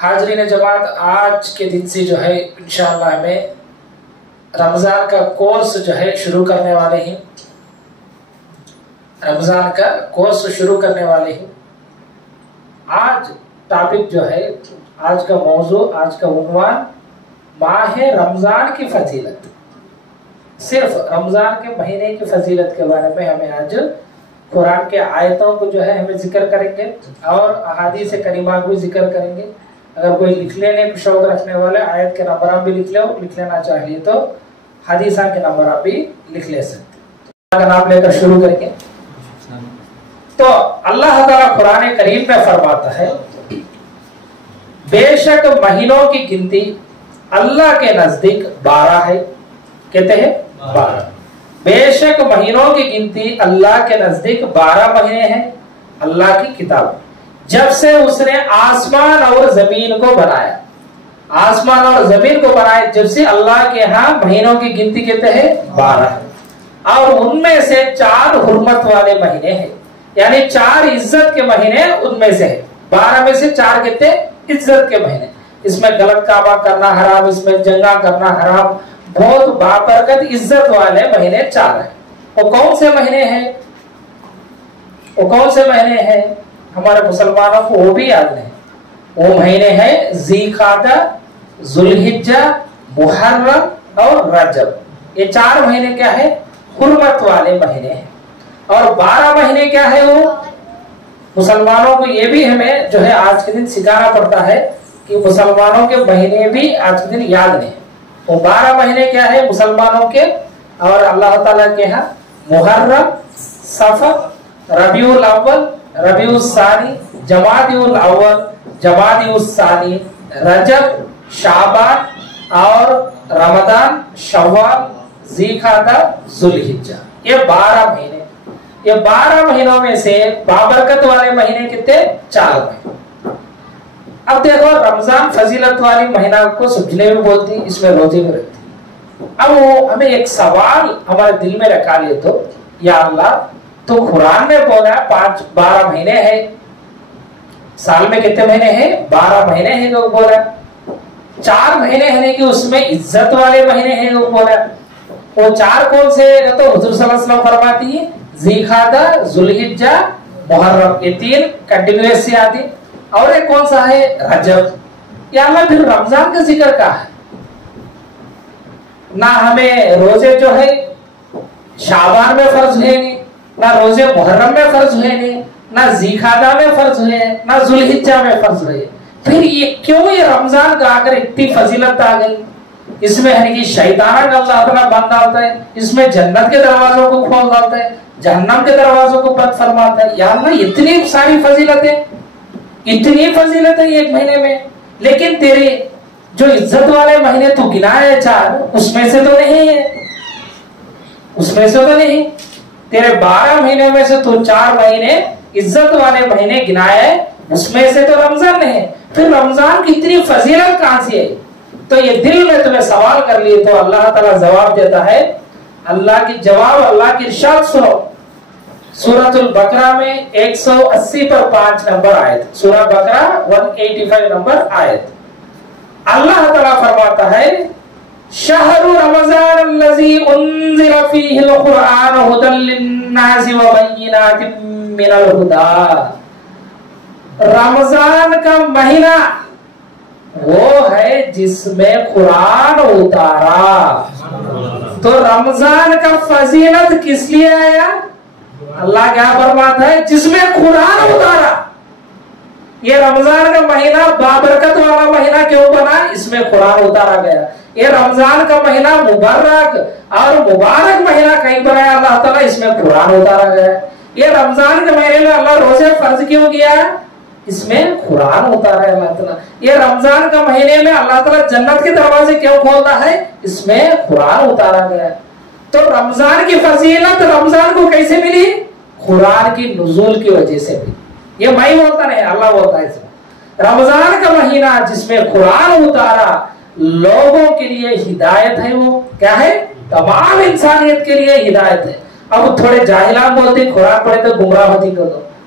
हाजरीन जमात, आज के दिन से जो है इंशाअल्लाह हमें रमज़ान का कोर्स जो है शुरू करने वाले हैं। रमज़ान का कोर्स शुरू करने वाले हैं। आज टॉपिक जो है, आज का मौजू, आज का उन्वान माह रमज़ान की फजीलत। सिर्फ रमज़ान के महीने की फजीलत के बारे में हमें आज कुरान के आयतों को जो है हमें जिक्र करेंगे और अहादीस करीमा को जिक्र करेंगे। अगर कोई लिख लेने का शौक रखने वाले आयत के नंबर आप भी लिख लेना चाहिए तो हदीसा के नंबर आप भी लिख ले सकते हैं। नाम लेकर शुरू करके तो अल्लाह ताला कुरान करीम में फरमाता है, बेशक महीनों की गिनती अल्लाह के नजदीक 12 है। कहते हैं 12। बेशक महीनों की गिनती अल्लाह के नजदीक 12 महीने हैं। अल्लाह की किताब जब से उसने आसमान और जमीन को बनाया, आसमान और जमीन को बनाया, जब से अल्लाह के यहाँ महीनों की गिनती कहते हैं 12 है। और उनमें से 4 हुर्मत वाले महीने हैं, यानी 4 इज्जत के महीने उनमें से है। 12 में से 4 कहते हैं इज्जत के महीने। इसमें गलत काबा करना हराम, इसमें जंगा करना हराम, बहुत बाबरकत इज्जत वाले महीने 4 है। वो कौन से महीने हैं? वो कौन से महीने हैं? हमारे मुसलमानों को वो भी याद नहीं। वो महीने हैं ज़ीक़ादा, ज़ुल्हिज्जा, मुहर्रम और रजब। ये 4 महीने क्या है? हुर्मत वाले महीने हैं। और 12 महीने क्या है? वो मुसलमानों को ये भी हमें जो है आज के दिन सिखाना पड़ता है कि मुसलमानों के महीने भी आज के दिन याद नहीं। वो 12 महीने क्या है मुसलमानों के? और अल्लाह ताला के यहाँ मुहर्रम, सफर, रबीउल अव्वल, रबीउल सानी, जमादिउल अव्वल, जमादिउल सानी, रजब, शाबान और रमजान, शव्वाल, ज़ीक़ादा, ज़ुल्हिज्जा। ये 12 महीने। ये 12 महीनों में से बाबरकत वाले महीने कितने? 4 महीने। अब देखो, रमजान फजीलत वाली महीना को सुजले भी बोलती है, इसमें रोजे भी रखती। अब वो हमें एक सवाल हमारे दिल में रखा लिए तो, या अल्लाह तो कुरान में बोला 12 महीने है, साल में कितने महीने हैं? 12 महीने हैं जो बोला। 4 महीने है कि उसमें इज्जत वाले महीने हैं जो बोला। वो 4 कौन से? तो हुजूर सल्लल्लाहु अलैहि वसल्लम फरमाती है ज़ीक़ादा, ज़ुल्हिज्जा, मुहर्रम, ये 3 कंटिन्यूअस से आती। और एक कौन सा है? रजब। या अल्लाह फिर रमजान का जिक्र का है ना? हमें रोजे जो है शाबान में फर्ज हुए नहीं, ना रोजे मुहर्रम में फर्ज हुए नहीं, ना ज़ीक़ादा में फर्ज हुए, ना ज़ुल्हिज्जा में फर्ज हुए। फिर ये क्यों ये रमजान का आकर इतनी फजीलत आ गई? इसमें है कि शैतान का अल्लाह ताला बंद डालता है, इसमें जन्नत के दरवाजों को खोल डालता है, जहन्नम के दरवाजों को बंद फरमाता है। या अल्लाह इतनी सारी फजीलतें, इतनी फजीलत है एक महीने में, लेकिन तेरे जो इज्जत वाले महीने तो गिनाए 4, उसमें से तो नहीं है, उसमें से तो नहीं। तेरे 12 महीने में से तो 4 महीने इज्जत वाले महीने गिनाए, उसमें से तो रमजान नहीं है। फिर रमजान की इतनी फजीलत कहां से है? तो ये दिल में तुम्हें सवाल कर लिए तो अल्लाह ताला जवाब देता है। अल्लाह की जवाब, अल्लाह की इरशाद सुनो, सूरतुल बकरा में 180 पर 5 नंबर आयत, सूरह बकरा 185 नंबर आयत। अल्लाह ताला फरमाता है, शहरु रमज़ान अल्लज़ी उन्ज़िला फ़ीहिल क़ुरआन हुदल लिन्नासि व बय्यिनातिन मिनल हुदा। रमजान का महीना वो है जिसमें कुरान उतारा। तो रमजान का फजीलत किस लिए आया? अल्लाह क्या फरमाता है? जिसमें कुरान उतारा। ये रमजान का महीना बाबरकत वाला महीना क्यों बना? इसमें कुरान उतारा गया। ये रमजान का महीना मुबारक और मुबारक महीना कहीं बनाया अल्लाह ताला? इसमें कुरान उतारा गया। ये रमजान के महीने में अल्लाह रोजे फर्ज क्यों किया? इसमें कुरान उतारा है अल्लाह ताला। ये रमजान का महीने में अल्लाह ताला जन्नत के दरवाजे क्यों खोलता है? इसमें कुरान उतारा गया। तो रमजान की फजीलत रमजान को कैसे मिली? कुरान की नुज़ूल की वजह से मिली। ये मैं बोलता नहीं, अल्लाह बोलता है। इसमें रमजान का महीना जिसमें कुरान उतारा, लोगों के लिए हिदायत है। वो क्या है? तमाम इंसानियत के लिए हिदायत है। अब थोड़े जाहिलान बोलते कुरान पढ़े तो गुमराह होती।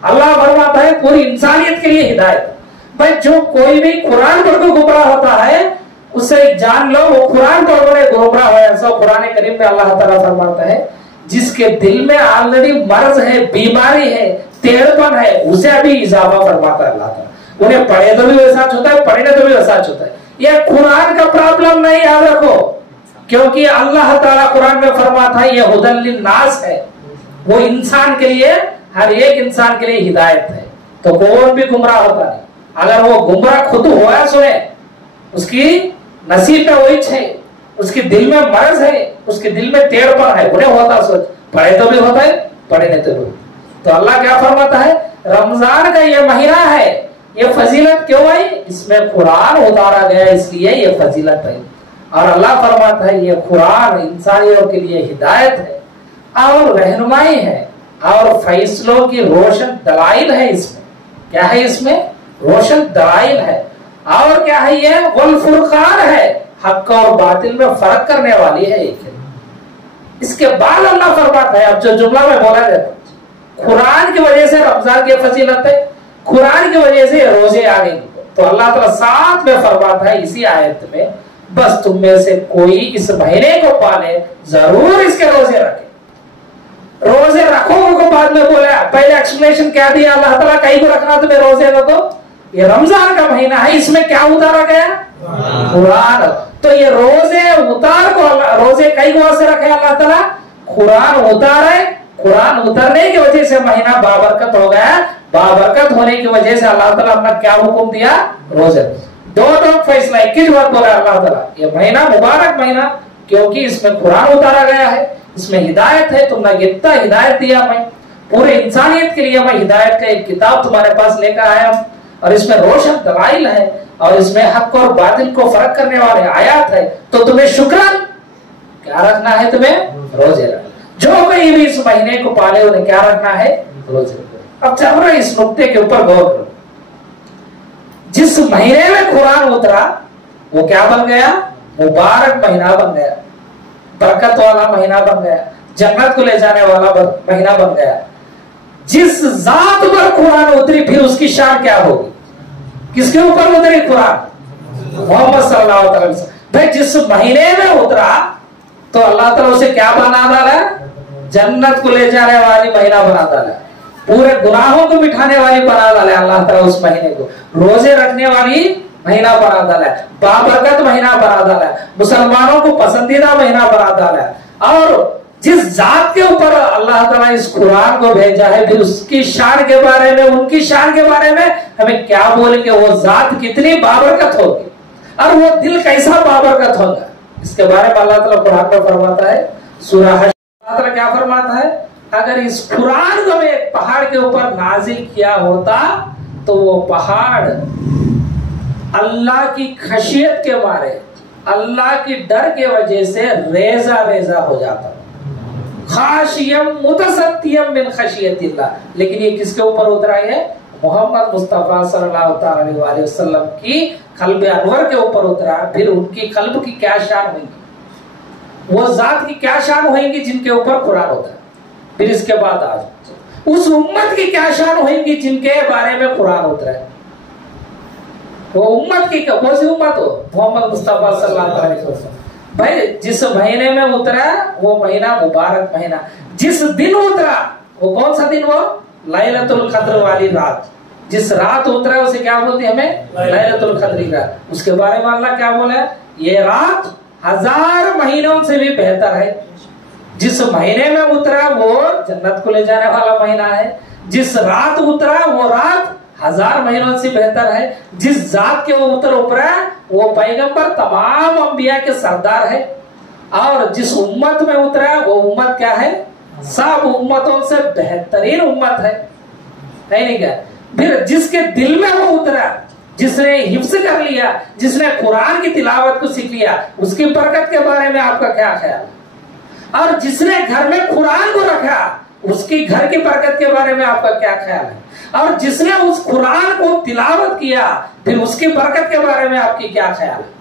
अल्लाह फरमाता है पूरी इंसानियत के लिए हिदायत। भाई जो कोई भी कुरान पढ़ के गुमराह होता है उससे जान लो वो कुरान पढ़ के गुमराह है। ऐसा कुरान करीम में अल्लाह ताला फरमाता है जिसके दिल में ऑलरेडी मर्ज है, बीमारी है, टेढ़पन है, उसे अभी इजाफा फरमाता है अल्लाह ताला। उन्हें पढ़े तो भी वैसा होता है, पढ़ने तो भी वैसा होता है। ये कुरान का प्रॉब्लम नहीं, याद रखो, क्योंकि अल्लाह ताला कुरान में फरमाता है ये हुदल लिन्नास है, वो इंसान के लिए, हर एक इंसान के लिए हिदायत है। तो कौन भी गुमराह होता नहीं। अगर वो गुमराह खुद हुआ सुने, उसकी नसीब में वही है, उसके दिल में मर्ज है, उसके दिल में टेढ़पन है, उन्हें होता सोच, पढ़े तो भी होता है, पढ़े नहीं तो भी। तो अल्लाह क्या फरमाता है, रमजान का ये महीना है, ये फजीलत क्यों आई, इसमें कुरान उतारा गया इसलिए ये फजीलत है। और अल्लाह फरमाता है ये कुरान इंसानियों के लिए हिदायत है और रहनुमाई है और फैसलों की रोशन दलाइल है। इसमें क्या है, इसमें रोशन दलाइल है। और क्या है, ये वल फुरकान है, हक और बातिल में फर्क करने वाली है एक। इसके बाद अल्लाह फरमाता है, अब जो जुमला में बोला जाता है कुरान की वजह से रमजान की फजीलत है, कुरान की वजह से रोजे आ गई। तो अल्लाह ताला साथ में फरमाता है इसी आयत में, बस तुम में से कोई इस महीने को पाले, जरूर इसके रोजे रखे। रोजे रखो को बाद में बोला, पहले एक्सप्लेनेशन क्या दिया अल्लाह ताला, कहीं को रखना तुम्हें रोजे रखो, ये रमजान का महीना है, इसमें क्या उतारा गया, कुरान। तो ये रोजे उतार को, रोजे कई को से रखे अल्लाह ताला, कुरान उतारे, कुरान उतरने की वजह से महीना बाबरकत हो गया। बाबरकत होने की वजह से अल्लाह ताला अपना क्या हुक्म दिया, रोजे। दो फैसला एक ही बात बोला अल्लाह ताला, ये महीना मुबारक महीना क्योंकि इसमें कुरान उतारा गया है, इसमें हिदायत है, तुमने कितना हिदायत दिया, मैं पूरे इंसानियत के लिए मैं हिदायत का एक किताब तुम्हारे पास लेकर आया हूं और इसमें रोशन दलाइल है और इसमें हक और बातिल को फर्क करने वाले आयात है। तो तुम्हें शुक्रान क्या रखना है, तुम्हें रोजे रखना। जो कोई भी इस महीने को पाले उन्हें क्या रखना है, रोजे। अब चल रहा इस नुक्ते के ऊपर गौर करो, जिस महीने में कुरान उतरा वो क्या बन गया, मुबारक महीना बन गया, बरकत वाला महीना बन गया, जन्नत को ले जाने वाला महीना बन गया। जिस जात पर कुरान उतरी फिर उसकी शान क्या होगी, किसके ऊपर उतरी कुरान, मोहम्मद सल्लल्लाहु अलैहि वसल्लम। भाई जिस महीने में उतरा तो अल्लाह ताला उसे क्या बना डाला, जन्नत को ले जाने वाली महीना बना डाला, पूरे गुनाहों को मिटाने वाली बना डाला अल्लाह ताला उस महीने को, रोजे रखने वाली महीना बना डाला, बाबरकत महीना बना डाला, मुसलमानों को पसंदीदा महीना बना डाला। और जिस जात के ऊपर अल्लाह ताला इस कुरान को भेजा है फिर उसकी शान के बारे में, उनकी शान के बारे में हमें क्या बोलेंगे, वो जात कितनी बाबरकत होगी और वो दिल कैसा बाबरकत होगा, इसके बारे में अल्लाह ताला कुरान में फरमाता है। सूरह हश्र अल्लाह ताला क्या फरमाता है, अगर इस कुरान को एक पहाड़ के ऊपर नाजिल किया होता तो वो पहाड़ अल्लाह की खशियत के मारे, अल्लाह की डर के वजह से रेजा रेजा हो जाता, खाशियम मुतसत्तियम मिन खशियतिल्लाह। लेकिन ये किसके ऊपर उतरा है, मोहम्मद मुस्तफा सल्लल्लाहु अलैहि वसल्लम की कल्ब अनवर के ऊपर उतरा। फिर उनकी कल्ब की क्या शान होगी, वो जात की क्या शान होगी जिनके ऊपर कुरान होता है। फिर इसके बाद आज उस उम्मत की क्या शान होगी जिनके बारे में कुरान उतरा है। वो उम्मत की कौन सी उम्मत हो, मोहम्मद मुस्तफा सल्लल्लाहु अलैहि वसल्लम। भाई जिस महीने में उतरा वो महीना मुबारक महीना, जिस दिन उतरा वो कौन सा दिन, वो लैलतुल कद्र वाली रात, जिस रात उतरा उसे क्या बोलते हैं, हमें लैलतुल कद्र रात। उसके बारे में अल्लाह क्या बोला है, ये रात 1000 महीनों से भी बेहतर है। जिस महीने में उतरा वो जन्नत को ले जाने वाला महीना है, जिस रात उतरा वो रात 1000 महीनों से बेहतर है। जिस जात के वो उतरा वो पैगंबर तमाम अंबिया के सरदार है। और जिस उम्मत में उतरा वो उम्मत क्या है, सब उम्मतों से बेहतरीन उम्मत है नहीं क्या। फिर जिसके दिल में वो उतरा, जिसने हिफ्ज कर लिया, जिसने कुरान की तिलावत को सीख लिया, उसकी बरकत के बारे में आपका क्या ख्याल। और जिसने घर में कुरान को रखा उसकी घर की बरकत के बारे में आपका क्या ख्याल है। और जिसने उस कुरान को तिलावत किया फिर उसकी बरकत के बारे में आपकी क्या ख्याल है।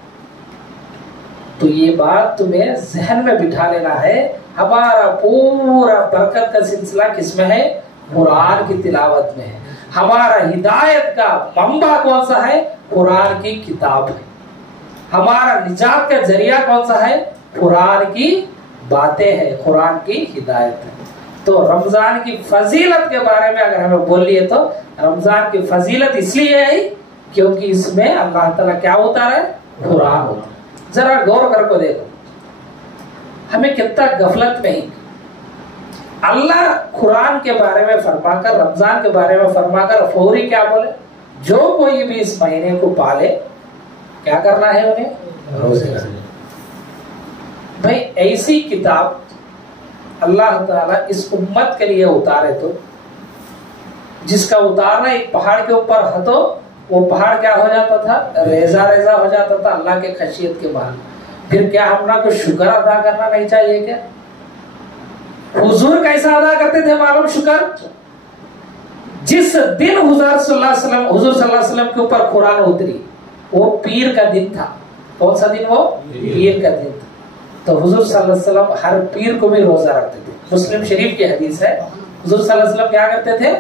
तो ये बात तुम्हें जहन में बिठा लेना है, हमारा पूरा बरकत का सिलसिला किसमें है, कुरान की तिलावत में है। हमारा हिदायत का मंबा कौन सा है? कुरान की किताब है। हमारा निजात का जरिया कौन सा है? कुरान की बातें हैं, कुरान की हिदायत है। तो रमजान की फजीलत के बारे में अगर हमें बोलिए तो रमजान की फजीलत इसलिए है क्योंकि इसमें अल्लाह ताला क्या उतारा है? कुरान उतारा। जरा गौर करके देखो, हमें कितना गफलत में ही अल्लाह कुरान के बारे में फरमाकर, रमजान के बारे में फरमाकर फौरी क्या बोले? जो कोई भी इस महीने को पाले क्या करना है? उन्हें रोजे रखने। भाई ऐसी किताब अल्लाह ताला इस उम्मत के लिए उतारे तो जिसका उतारना एक पहाड़ के ऊपर है तो वो पहाड़ क्या हो जाता था? रेजा रेजा हो जाता था अल्लाह के खशियत के बाद। फिर क्या हमना को शुक्र अदा करना नहीं चाहिए क्या? हुजूर कैसा अदा करते थे मालूम? शुक्र जिस दिन हुजूर सल्लल्लाहु अलैहि वसल्लम के ऊपर कुरान उतरी वो पीर का दिन था। कौन सा दिन? वो पीर का दिन था। तो हुजूर सल्लल्लाहु अलैहि वसल्लम हर पीर को भी रोजा रखते थे। मुस्लिम शरीफ की हदीस है, हुजूर सल्लल्लाहु अलैहि वसल्लम क्या करते थे?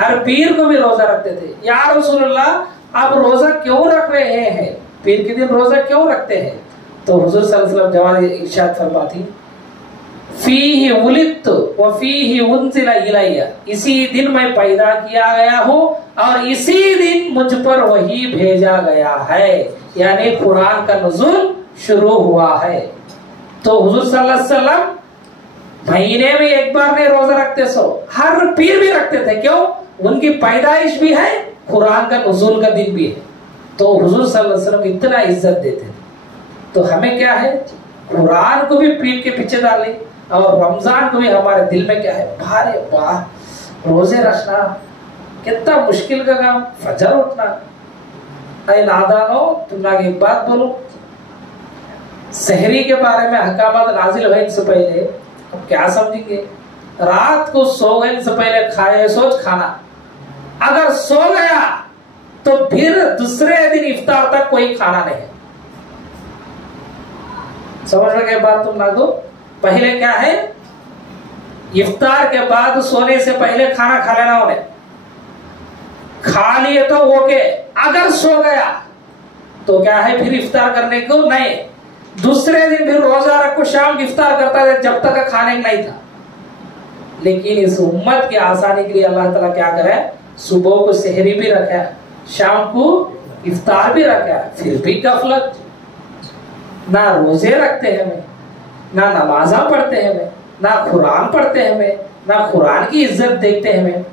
हर पीर को भी रोजा रखते थे। या रसूलुल्लाह आप रोजा क्यों रख रहे हैं? पीर के दिन रोजा क्यों रखते हैं? तो हुजूर सल्लल्लाहु अलैहि वसल्लम जवाब इरशाद फरमाती, फीही वुलिदतु व फीही उन्ज़िला इलैया, इसी दिन मैं पैदा किया गया हूँ और इसी दिन मुझ पर वही भेजा गया है, यानी कुरान का नुज़ूल शुरू हुआ है। तो हुजूर सल्लल्लाहु अलैहि वसल्लम महीने में एक बार नहीं रोजा रखते, सो हर पीर भी रखते थे। क्यों? उनकी पैदाइश भी है, कुरान का नुज़ूल का दिन भी है। तो हुजूर सल्लल्लाहु अलैहि वसल्लम इतना इज्जत देते थे। तो हमें क्या है? कुरान को भी पीठ के पीछे डाले और रमजान को भी हमारे दिल में क्या है? भारे वाह, रोजे रखना कितना मुश्किल का काम, फजर उठना। ऐ नादानो, तुम लोग एक बात बोलो, सहरी के बारे में हकामत नाजिल होने से पहले अब क्या समझेंगे? रात को सो गए से पहले खाए सोच खाना, अगर सो गया तो फिर दूसरे दिन इफ्तार तक कोई खाना नहीं है। समझ रहे बात तुम ना? दो पहले क्या है? इफ्तार के बाद सोने से पहले खाना खा लेना, उन्हें खा लिए तो ओके। अगर सो गया तो क्या है? फिर इफ्तार करने को नहीं, दूसरे दिन फिर रोजा रखो, शाम इफ्तार करता था जब तक खाने नहीं था। लेकिन इस उम्मत की आसानी के लिए अल्लाह ताला क्या करे? सुबह को सहरी भी रखा, शाम को इफ्तार भी रखा, फिर भी गफलत। ना रोजे रखते हैं हमें, ना नमाजा पढ़ते हैं हमें, ना कुरान पढ़ते हैं हमें, ना कुरान की इज्जत देखते हैं हमें,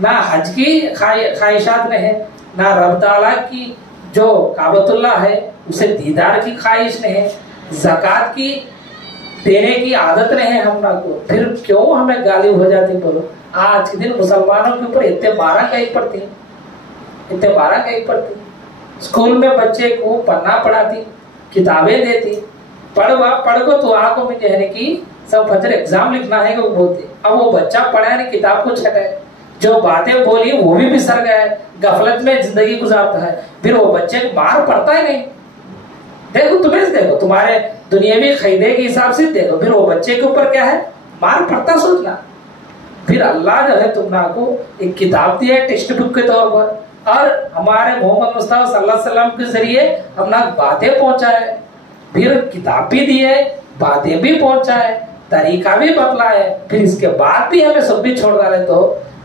ना हज की ख्वाहिशात में है, ना रब ताला की जो काबतुल्लाह है उसे दीदार की ख्वाहिश नहीं है, ज़कात की देने की आदत नहीं है हम लोग को। फिर क्यों हमें गालिब हो जाती? बोलो, आज के दिन मुसलमानों के ऊपर इतने 12 कहीं पढ़ती, इतने 12 कहीं पढ़ती। स्कूल में बच्चे को पढ़ना पढ़ाती, किताबें देती, पढ़ को तो आंखों में कहने की सब फजर एग्जाम लिखना है वो बोलते। अब वो बच्चा पढ़ा नहीं, किताब को छटा है, जो बातें बोली वो भी बिसर गया है, गफलत में जिंदगी गुजारता है। फिर वो बच्चे को मार पड़ता ही नहीं। देखो तुम्हें, देखो तुम्हारे दुनियावी खरीदे के हिसाब से देखो, फिर वो बच्चे के ऊपर क्या है? मार पड़ता। सोचना फिर अल्लाह जो है तुम ना को एक किताब दिया है टेक्स्ट बुक के तौर पर, और हमारे मोहम्मद मुस्तफा सल्लल्लाहु अलैहि वसल्लम के जरिए हम ना बातें पहुंचाए, फिर किताब भी दी है, बातें भी पहुंचाए, तरीका भी बतलाए, फिर इसके बाद भी हमें सब भी छोड़ डाले तो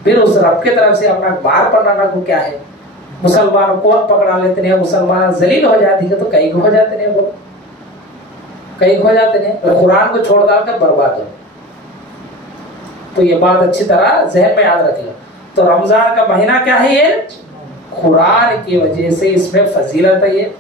फिर उस रब के तरफ से अपना बार पढ़ना को क्या है? मुसलमान कौन पकड़ा लेते हैं? मुसलमान जलील हो जाती है तो कई हो जाते हैं, वो कई हो जाते हैं, तो कुरान को छोड़ डाल कर बर्बाद हो। तो ये बात अच्छी तरह जहन में याद रखिए। तो रमजान का महीना क्या है? ये कुरान की वजह से इसमें फजीलत है ये,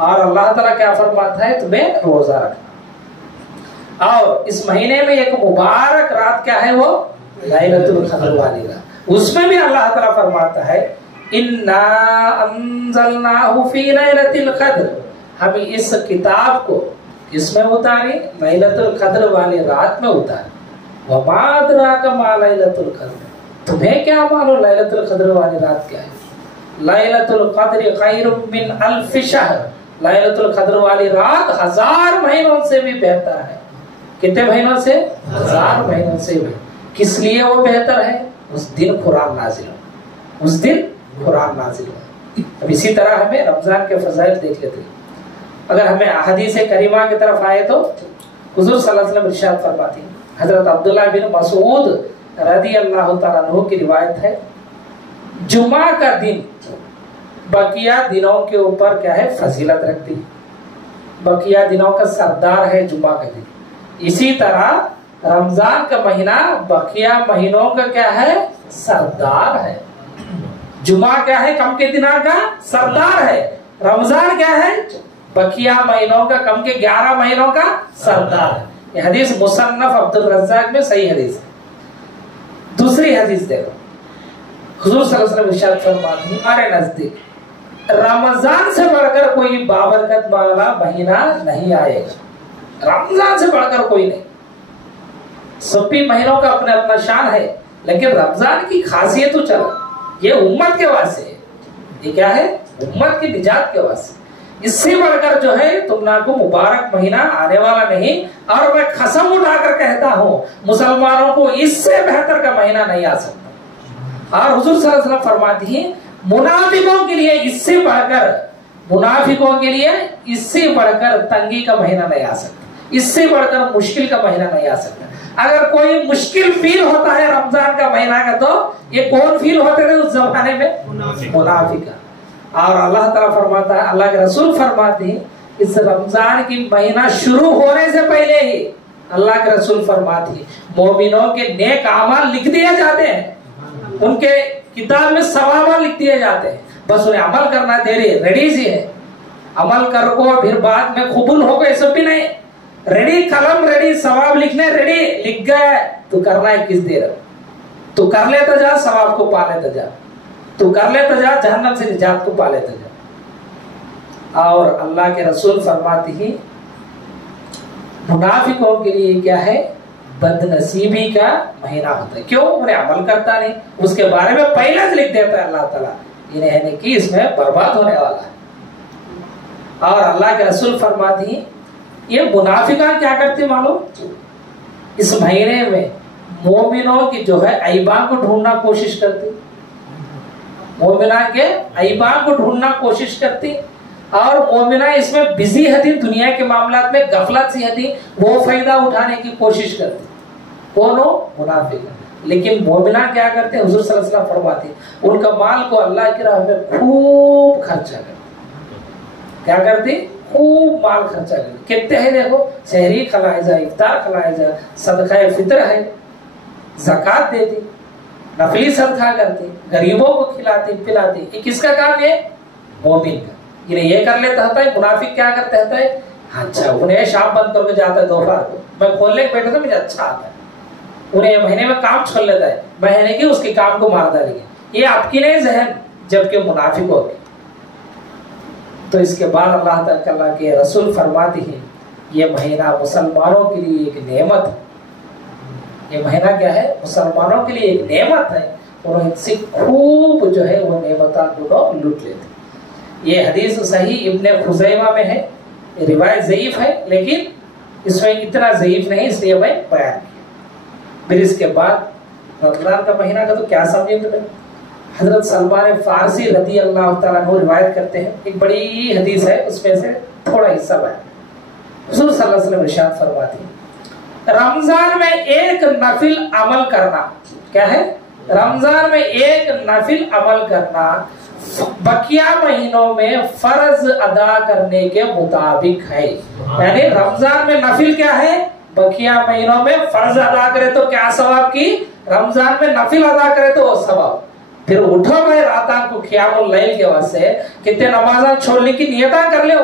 और अल्लाह ताला क्या फरमाता है? तुम्हें रोजा रखना। और इस महीने में एक मुबारक रात क्या है? वो लैलतुल क़द्र वाली रात। उसमें भी अल्लाह ताला फरमाता है, इन्ना अंज़लनाहु फी लैलतिल क़द्र, हम इस किताब को किसमें उतारे? लैलतुल क़द्र वाली रात में उतारे। वमा अदराका मा लैलतुल क़द्र, तुम्हें क्या मालूम लैलतुल क़द्र वाली रात क्या है? लैलतुल क़द्र खैरुम मिन अल्फ शहर, लैलतुल क़द्र वाली रात 1000 महीनों से भी बेहतर है। कितने महीनों से? 1000 महीनों से भी। किस लिए वो बेहतर है? उस दिन कुरान नाजिल हो, اس دن قرآن نازل ہوا. اب اسی طرح ہمیں رمضان کے فضائل دیکھ لیتے ہیں. اگر ہمیں احادیث کریمہ کی طرف آئے تو حضور صلی اللہ علیہ وسلم ارشاد فرماتے ہیں, حضرت عبداللہ بن مسعود رضی اللہ تعالیٰ عنہ کی روایت ہے, جمعہ کا دن بقیہ دنوں کے اوپر کیا ہے فضیلت رکھتی ہے, بقیہ دنوں کا سردار ہے جمعہ کا دن. اسی طرح رمضان کا مہینہ بقیہ مہینوں کا کیا ہے سردار ہے. جمعہ کیا ہے کم کے دنوں کا سردار ہے, رمضان کیا ہے بقیہ مہینوں کا کم کے 11 مہینوں کا سردار ہے. یہ حدیث مصنف عبد الرزاق میں صحیح حدیث ہے. دوسری حدیث دیکھو, حضور صلی اللہ علیہ وسلم ارشاد فرماتے ہیں ہمارے نزدیک رمضان سے بڑھ کر کوئی بابرکت والا مہینہ نہیں آئے گا. رمضان سے بڑھ کر کوئی نہیں. سبھی مہینوں کا اپنا اپنا شان ہے, لیکن رمضان کی خاصیت تو چلا, یہ امت کے واسطے ہے. یہ کیا ہے امت کی نجات کے واسطے. اس سے بڑھ کر جو ہے تم کو مبارک مہینہ آنے والا نہیں. اور میں قسم اٹھا کر کہتا ہوں مسلمانوں کو اس سے بہتر کا مہینہ نہیں آ سکتا. اور حضور صلی اللہ علیہ وسلم فرماتے ہیں منافقوں کے لیے اس سے بڑھ کر, منافقوں کے لیے اس سے بڑھ کر تنگی کا مہینہ نہیں آ سکتا, اس سے بڑھ کر مشکل کا مہینہ نہیں آ سکتا. اگر کوئی مشکل فیل ہوتا ہے رمضان کا مہینہ کا تو یہ کون فیل ہوتے تھے اس زمانے میں؟ منافق. اور اللہ تعالیٰ فرماتا ہے, اللہ کے رسول فرماتے ہیں اس رمضان کی مہینہ شروع ہونے سے پہلے ہی اللہ کے رسول فرماتے ہیں مومنوں کے نیک اعمال لکھ دیے جاتے ہیں, ان کے کتاب میں ثواب لکھ دیے جاتے ہیں. بس انہیں عمل کرنا دیر ریڈی سی ہے. عمل کر کو پھر بعد میں قبول ہو گئے سب بھی نہیں. ریڈی قلم ریڈی ثواب لکھنے ریڈی, لکھ گئے تو کرنا ہے کس دیر. تو کر لیتا جا ثواب کو پا لیتا جا, تو کر لیتا جا جہنم سے نجات کو پا لیتا جا. اور اللہ کے رسول فرماتے ہیں منافقوں کے لیے کیا ہے بد نصیبی کا مہینہ ہوتا ہے. کیوں؟ انہیں عمل کرتا نہیں, اس کے بارے میں پہلے سے لکھ دیتا ہے اللہ تعالیٰ انہیں نے کی اس میں برباد ہونے والا ہے. اور اللہ کے رسول فرماتے ہیں یہ منافقان کیا کرتے معلوم, اس مہینے میں مومنوں کی جو ہے عیبان کو ڈھونڈنا کوشش کرتے, مومنہ کے عیبان کو ڈھونڈنا کوشش کرتی. اور مومنہ اس میں بزی ہتی, دنیا کے معاملات میں غفلت سی ہتی, وہ فائدہ اٹھانے کی کوشش کرتی. کون ہو؟ منافق. لیکن مومنہ کیا کرتے ہیں حضور صلی اللہ علیہ وسلم فرماتے ہیں ان کا مال کو اللہ کی راہ میں خوب خرچہ کرتے. کیا کرتے؟ خوب مال خرچہ کرتے. کہتے ہیں دیکھو سحری کھلائے جا, افطار کھلائے جا, صدقہ فطر ہے, زکات دیتی, نفلی صدقہ کرتے, غریبوں کو کھلاتے پلاتے. یہ کس کا کام ہے؟ مومن کا. یہ کر لیتا ہوتا ہے. منافق کیا کرتا ہوتا ہے اچھا انہیں شام بند کر کے جاتا ہے دوپہر کو, میں کھولنے کے بیٹھا تھا مجھے اچھا آتا ہے, انہیں مہینے میں کام چھوڑ لیتا ہے, مہینے کی اس کے کام کو مار ڈالیں گے. یہ آپ کی نہیں ذہن, جبکہ منافق ہوگی. تو اس کے بعد اللہ تعالیٰ کے رسول فرماتے ہیں یہ مہینہ مسلمانوں کے لیے ایک نعمت ہے. یہ مہینہ کیا ہے؟ مسلمانوں کے لیے ایک نعمت ہے, اور ان سے خوب جو ہے وہ نعمتوں کو لوٹ لیتے. یہ حدیث صحیح ابن خزیمہ میں ہے, روایت ضعیف ہے لیکن اس میں اتنا ضعیف نہیں, اس لیے میں بیان کیا. پھر اس کے بعد رمضان کا مہینہ کا تو کیا سمجھیں تمہیں. حضرت سلمان فارسی رضی اللہ تعالیٰ عنہ روایت کرتے ہیں, ایک بڑی حدیث ہے, اس میں سے تھوڑا حصہ بیان. حضور صلی اللہ علیہ وسلم ارشاد فرماتے ہیں رمضان میں ایک نفل عمل کرنا, کیا ہے؟ رمضان میں ایک نفل عمل کرنا بقیہ مہینوں میں فرض ادا کرنے کے مطابق ہے. یعنی رمضان میں نفل کیا ہے؟ بقیہ مہینوں میں فرض ادا کرے تو کیا ثواب کی, رمضان میں نفل ادا کرے تو وہ ثواب. پھر اٹھو بھائی راتاں کو قیام اللیل کے واسطے کتنے نمازاں چھوڑنے کی نیتاں کر لے.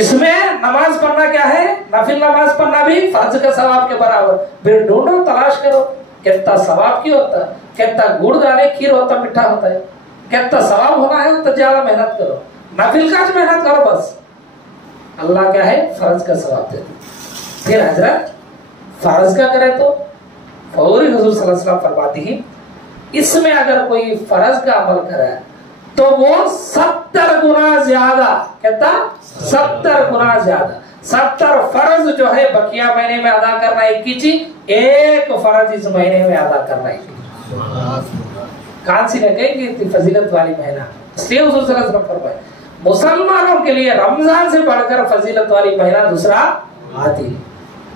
اس میں نماز پڑھنا کیا ہے؟ نفل نماز پڑھنا بھی فرض کا ثواب کے برابر. پھر ڈھونڈو تلاش کرو کتنا ثواب کی ہوتا ہے, کتنا گڑ ڈالے کھیر ہوتا میٹھا ہوتا ہے, کتنا ثواب ہونا ہے تو زیادہ محنت کرو, نفل کا محنت کرو, بس اللہ کیا ہے فرض کا ثواب دیتے. پھر حضرت فرض کا کرے تو فوری حضور صلی اللہ علیہ وسلم فرماتے ہیں اس میں اگر کوئی فرض کا عمل کرے تو وہ 70 گنا زیادہ, کہتا 70 گنا زیادہ, 70 فرض جو ہے بقیہ مہینے میں ادا کرنا ایک کی چیز, ایک فرض اس مہینے میں ادا کرنا ایک کی. कौन सी कहेंगे फजीलत वाली महीना, इसलिए हुजूर सल्लल्लाहु अलैहि वसल्लम फरमाए मुसलमानों के लिए रमजान से बढ़कर फजीलत वाली महीना दूसरा आती है।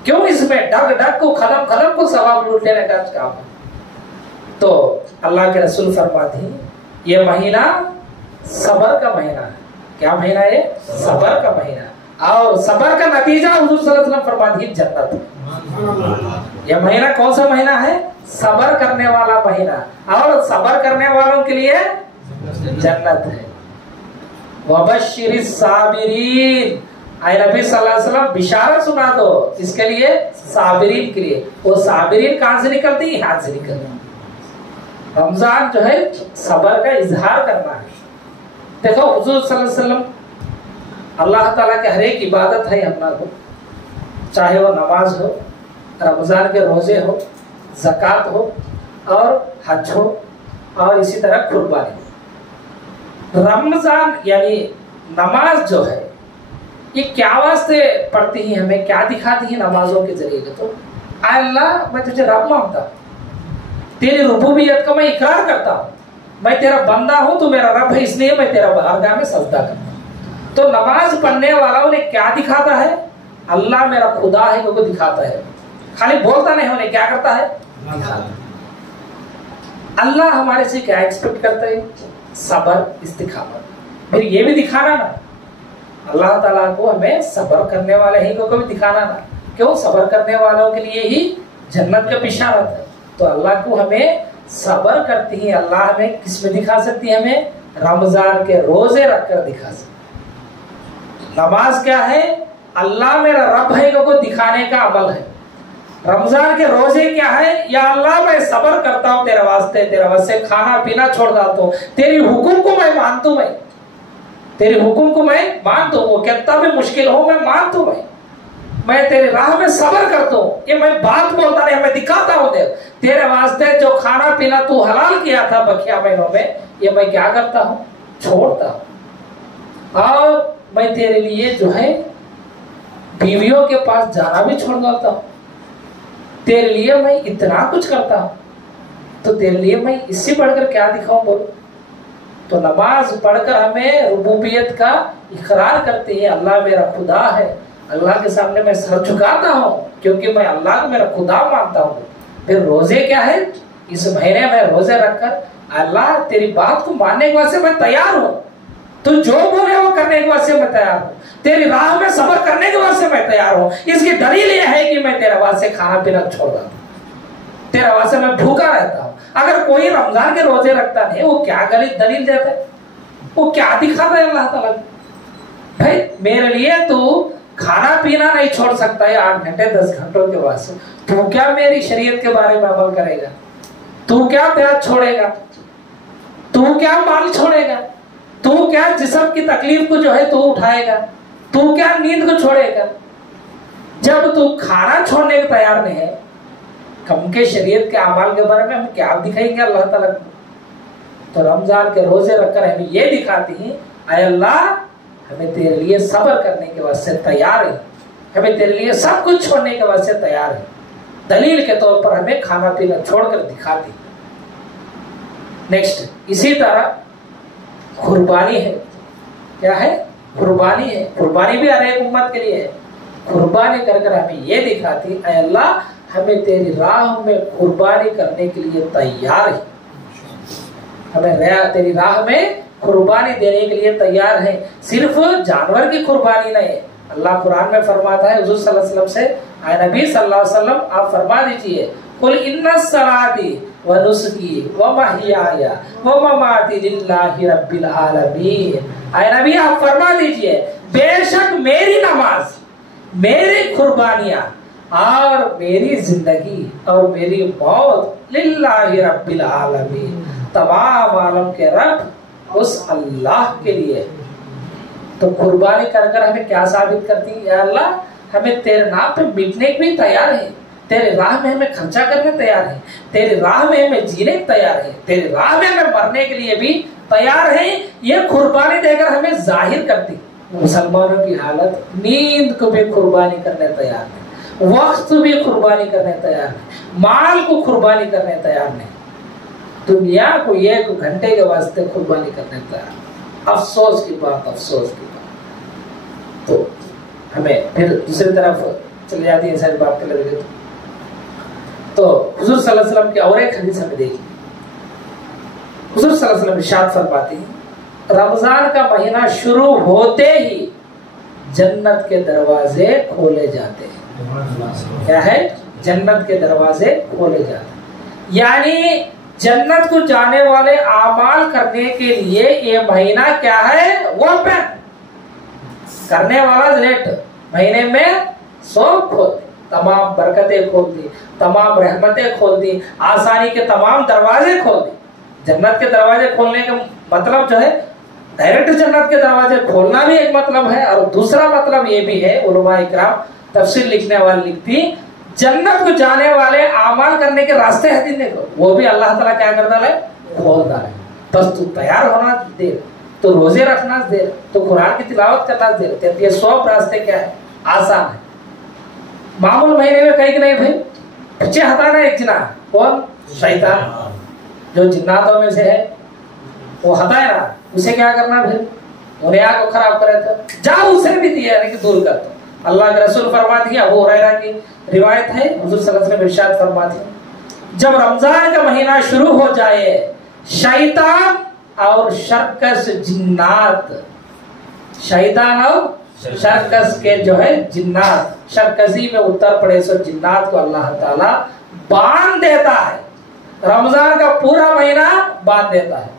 क्यों? इसमें डग डग को खलम खलम को सवाब लूट लेने का काम है। तो अल्लाह के रसूल फरमाते हैं ये महीना सबर का महीना है। क्या महीना है? सबर का महीना। और सबर का नतीजा हुजूर सल्लल्लाहु अलैहि वसल्लम फरमाते हैं जन्नत। यह महीना कौन सा महीना है? सबर करने वाला महीना, और सबर करने वालों के लिए जन्नत है। वबश्शिरिस साबिरीन, आए नबी सल्लल्लाहु अलैहि वसल्लम बिशारत सुना दो इसके लिए, साबिरीन के लिए। वो साबिरीन कहां से निकलती है? हाथ से निकलती। रमजान जो है सबर का इजहार करना है। देखो हुजूर सल्लल्लाहु अलैहि वसल्लम, अल्लाह ताला के हर एक इबादत है अपना को, चाहे वो नमाज हो, रमजान के रोजे हो, ज़कात हो और हज हो, और इसी तरह कुर्बानी। रमजान यानी नमाज जो है ये क्या वास्ते पढ़ती है, हमें क्या दिखाती है नमाजों के जरिए? तो अल्लाह मैं तुझे रब मानता हूँ, तेरी रुबूबियत का मैं इकरार करता हूँ, मैं तेरा बंदा हूं, तू मेरा रब है, इसलिए मैं तेरा बारगाह में सजदा करता हूं। तो नमाज पढ़ने वाला उन्हें क्या दिखाता है? अल्लाह मेरा खुदा है को दिखाता है। खाली बोलता नहीं, उन्हें क्या करता है? दिखाता। अल्लाह हमारे से क्या एक्सपेक्ट करता है? सबर, इस्तिकामत। फिर ये भी दिखाना ना, अल्लाह ताला को हमें सबर करने वाले ही को भी दिखाना ना। क्यों? सबर करने वालों के लिए ही जन्नत का बिशारत है। तो अल्लाह को हमें सबर करती है। अल्लाह हमें किस में दिखा सकती है? हमें रमजान के रोजे रखकर दिखा सकती। नमाज क्या है? अल्लाह मेरा रब है को दिखाने का अमल है। रमजान के रोजे क्या है? या अल्लाह मैं सबर करता हूँ तेरे वास्ते, तेरे वास्ते खाना पीना छोड़ देता हूँ, तेरी हुक्म को मैं मानता हूँ, तेरी हुक्म को मैं मानता हूँ, वो कितना भी मुश्किल हो मैं मानता हूँ, मैं तेरी राह में सबर करता हूँ। ये मैं बात बोलता नहीं, मैं दिखाता हूँ तेरे वास्ते जो खाना पीना तू हलाल किया था बखिया महीनों में, ये मैं क्या करता हूँ? छोड़ता हूँ। और मैं तेरे लिए जो है बीवियों के पास जाना भी छोड़ देता हूँ, तेरे लिए मैं इतना कुछ करता हूँ, तो तेरे लिए मैं इससे बढ़कर क्या दिखाऊं? बोलो। तो नमाज पढ़कर हमें रुबूबियत का इकरार करते हैं, अल्लाह मेरा खुदा है, अल्लाह के सामने मैं सर झुकाता हूँ क्योंकि मैं अल्लाह को मेरा खुदा मानता हूँ। फिर रोजे क्या है? इस महीने में रोजे रखकर अल्लाह तेरी बात को मानने के वास्ते मैं तैयार हूँ, तू जो बोले वो करने के वास्ते मैं तैयार हूँ, तेरी राह में सबर करने के वास्ते मैं तैयार हूँ। इसकी दलील यह है कि मैं तेरे वास्ते खाना पीना छोड़ रहा हूँ, तेरे वास्ते मैं भूखा रहता हूँ। अगर कोई रमजान के रोजे रखता नहीं, वो क्या गलत दलील देता है? वो क्या दिखाता है अल्लाह ताला? भाई मेरे लिए तू खाना पीना नहीं छोड़ सकता है 8 घंटे 10 घंटों के वास्ते, तू क्या मेरी शरीयत के बारे में अमल करेगा? तू क्या प्याज छोड़ेगा? तू क्या माल छोड़ेगा? तू क्या जिस्म की तकलीफ को जो है तू उठाएगा? तू क्या नींद को छोड़ेगा? जब तू खाना छोड़ने को तैयार नहीं है, कम के शरीयत के अमाल के बारे में हम क्या दिखाएंगे अल्लाह ताला को? तो रमजान के रोजे रखकर हमें ये दिखाती है, आय अल्लाह हमें तेरे लिए सब्र करने के वास्ते तैयार है, हमें तेरे लिए सब कुछ छोड़ने के वास्ते तैयार है। दलील के तौर पर हमें खाना पीना छोड़कर दिखाती। नेक्स्ट, इसी तरह कुर्बानी है। क्या है? कुर्बानी है। कुर्बानी भी हर एक उम्मत के लिए है। कुर्बानी कर कर हमें ये दिखाती, ऐ अल्लाह हमें तेरी राह में कुर्बानी करने के लिए तैयार है, हमें तेरी राह में कुर्बानी देने के लिए तैयार है। सिर्फ जानवर की कुर्बानी नहीं है। अल्लाह कुरान में फरमाता है हुजूर सल्लल्लाहु अलैहि वसल्लम से, आए नबी सल्लल्लाहु अलैहि वसल्लम आप फरमा दीजिए, कुल इन्ना सलाती व नुस्की व महयाया व ममाती लिल्लाहि रब्बिल आलमीन। आए नबी आप फरमा दीजिए, बेशक मेरी नमाज, मेरी कुर्बानियां और मेरी जिंदगी और मेरी मौत लिल्लाहि रब्बिल आलमीन, तमाम आलम के रब उस अल्लाह के लिए। तो कुर्बानी कर कर हमें क्या साबित करती है? या अल्लाह हमें तेरे नाम पे मिटने के भी तैयार है, तेरे राह में हमें खर्चा करने तैयार है, तेरे राह में हमें जीने तैयार है, तेरे राह में हमें मरने के लिए भी तैयार है। ये कुर्बानी देकर हमें जाहिर करती। मुसलमानों की हालत, नींद को भी कुर्बानी करने तैयार नहीं, वक्त भी कुर्बानी करने तैयार नहीं, माल को कुर्बानी करने तैयार नहीं। دنیا کو 1 گھنٹے کے واسطے قربانی کرنے تیار. افسوس کی بات، افسوس کی بات. تو ہمیں پھر دوسری طرف چلی جاتی ہے ساری بات کر لگے. تو حضور صلی اللہ علیہ وسلم کی اور ایک حدیث ہمیں دیکھی. حضور صلی اللہ علیہ وسلم ارشاد فرماتے ہیں رمضان کا مہینہ شروع ہوتے ہی جنت کے دروازے کھولے جاتے ہیں. کیا ہے؟ جنت کے دروازے کھولے جاتے ہیں. یعنی جنت کو جانے والے اعمال کرنے کے لیے یہ مہینہ کیا ہے؟ اوپن کرنے والا لیٹ. مہینے میں سب کھول دی، تمام برکتیں کھول دی، تمام رحمتیں کھول دی، آسانی کے تمام دروازے کھول دی. جنت کے دروازے کھولنے کا مطلب جو ہے ڈائریکٹ جنت کے دروازے کھولنا بھی ایک مطلب ہے، اور دوسرا مطلب یہ بھی ہے، علماء اکرام تفسیر لکھنے والے لکھتی جنت کو جانے والے اعمال کرنے کے راستے ہیں دیکھو وہ بھی اللہ تعالیٰ کیا کرتا ہے؟ کھولتا ہے. بس تو تیار ہونا دیر، تو روزے رکھنا دیر، تو قرآن کی تلاوت کرنا دیر. یہ 100 راستے کیا ہے؟ آسان ہے. معمول مہینے میں کہیں کہ نہیں بھائی بچے ہٹانا ایک جنا کون؟ شیطان جو جناتوں میں سے ہے وہ ہٹائے نا، اسے کیا کرنا پھر؟ دنیا کو خراب کرے تو جاؤ اسے بھی دیا کہ دور کر. اللہ کے رسول فرماتے ہیں، ابو ہریرہ کی روایت ہے، حضور صلی اللہ علیہ وسلم ارشاد فرماتے ہیں جب رمضان کا مہینہ شروع ہو جائے شیطان اور شرکس جنات، شیطان اور شرکس کے جو ہے جنات، شرکسی میں اتر پردیش اور جنات کو اللہ تعالی باندھ دیتا ہے. رمضان کا پورا مہینہ باندھ دیتا ہے.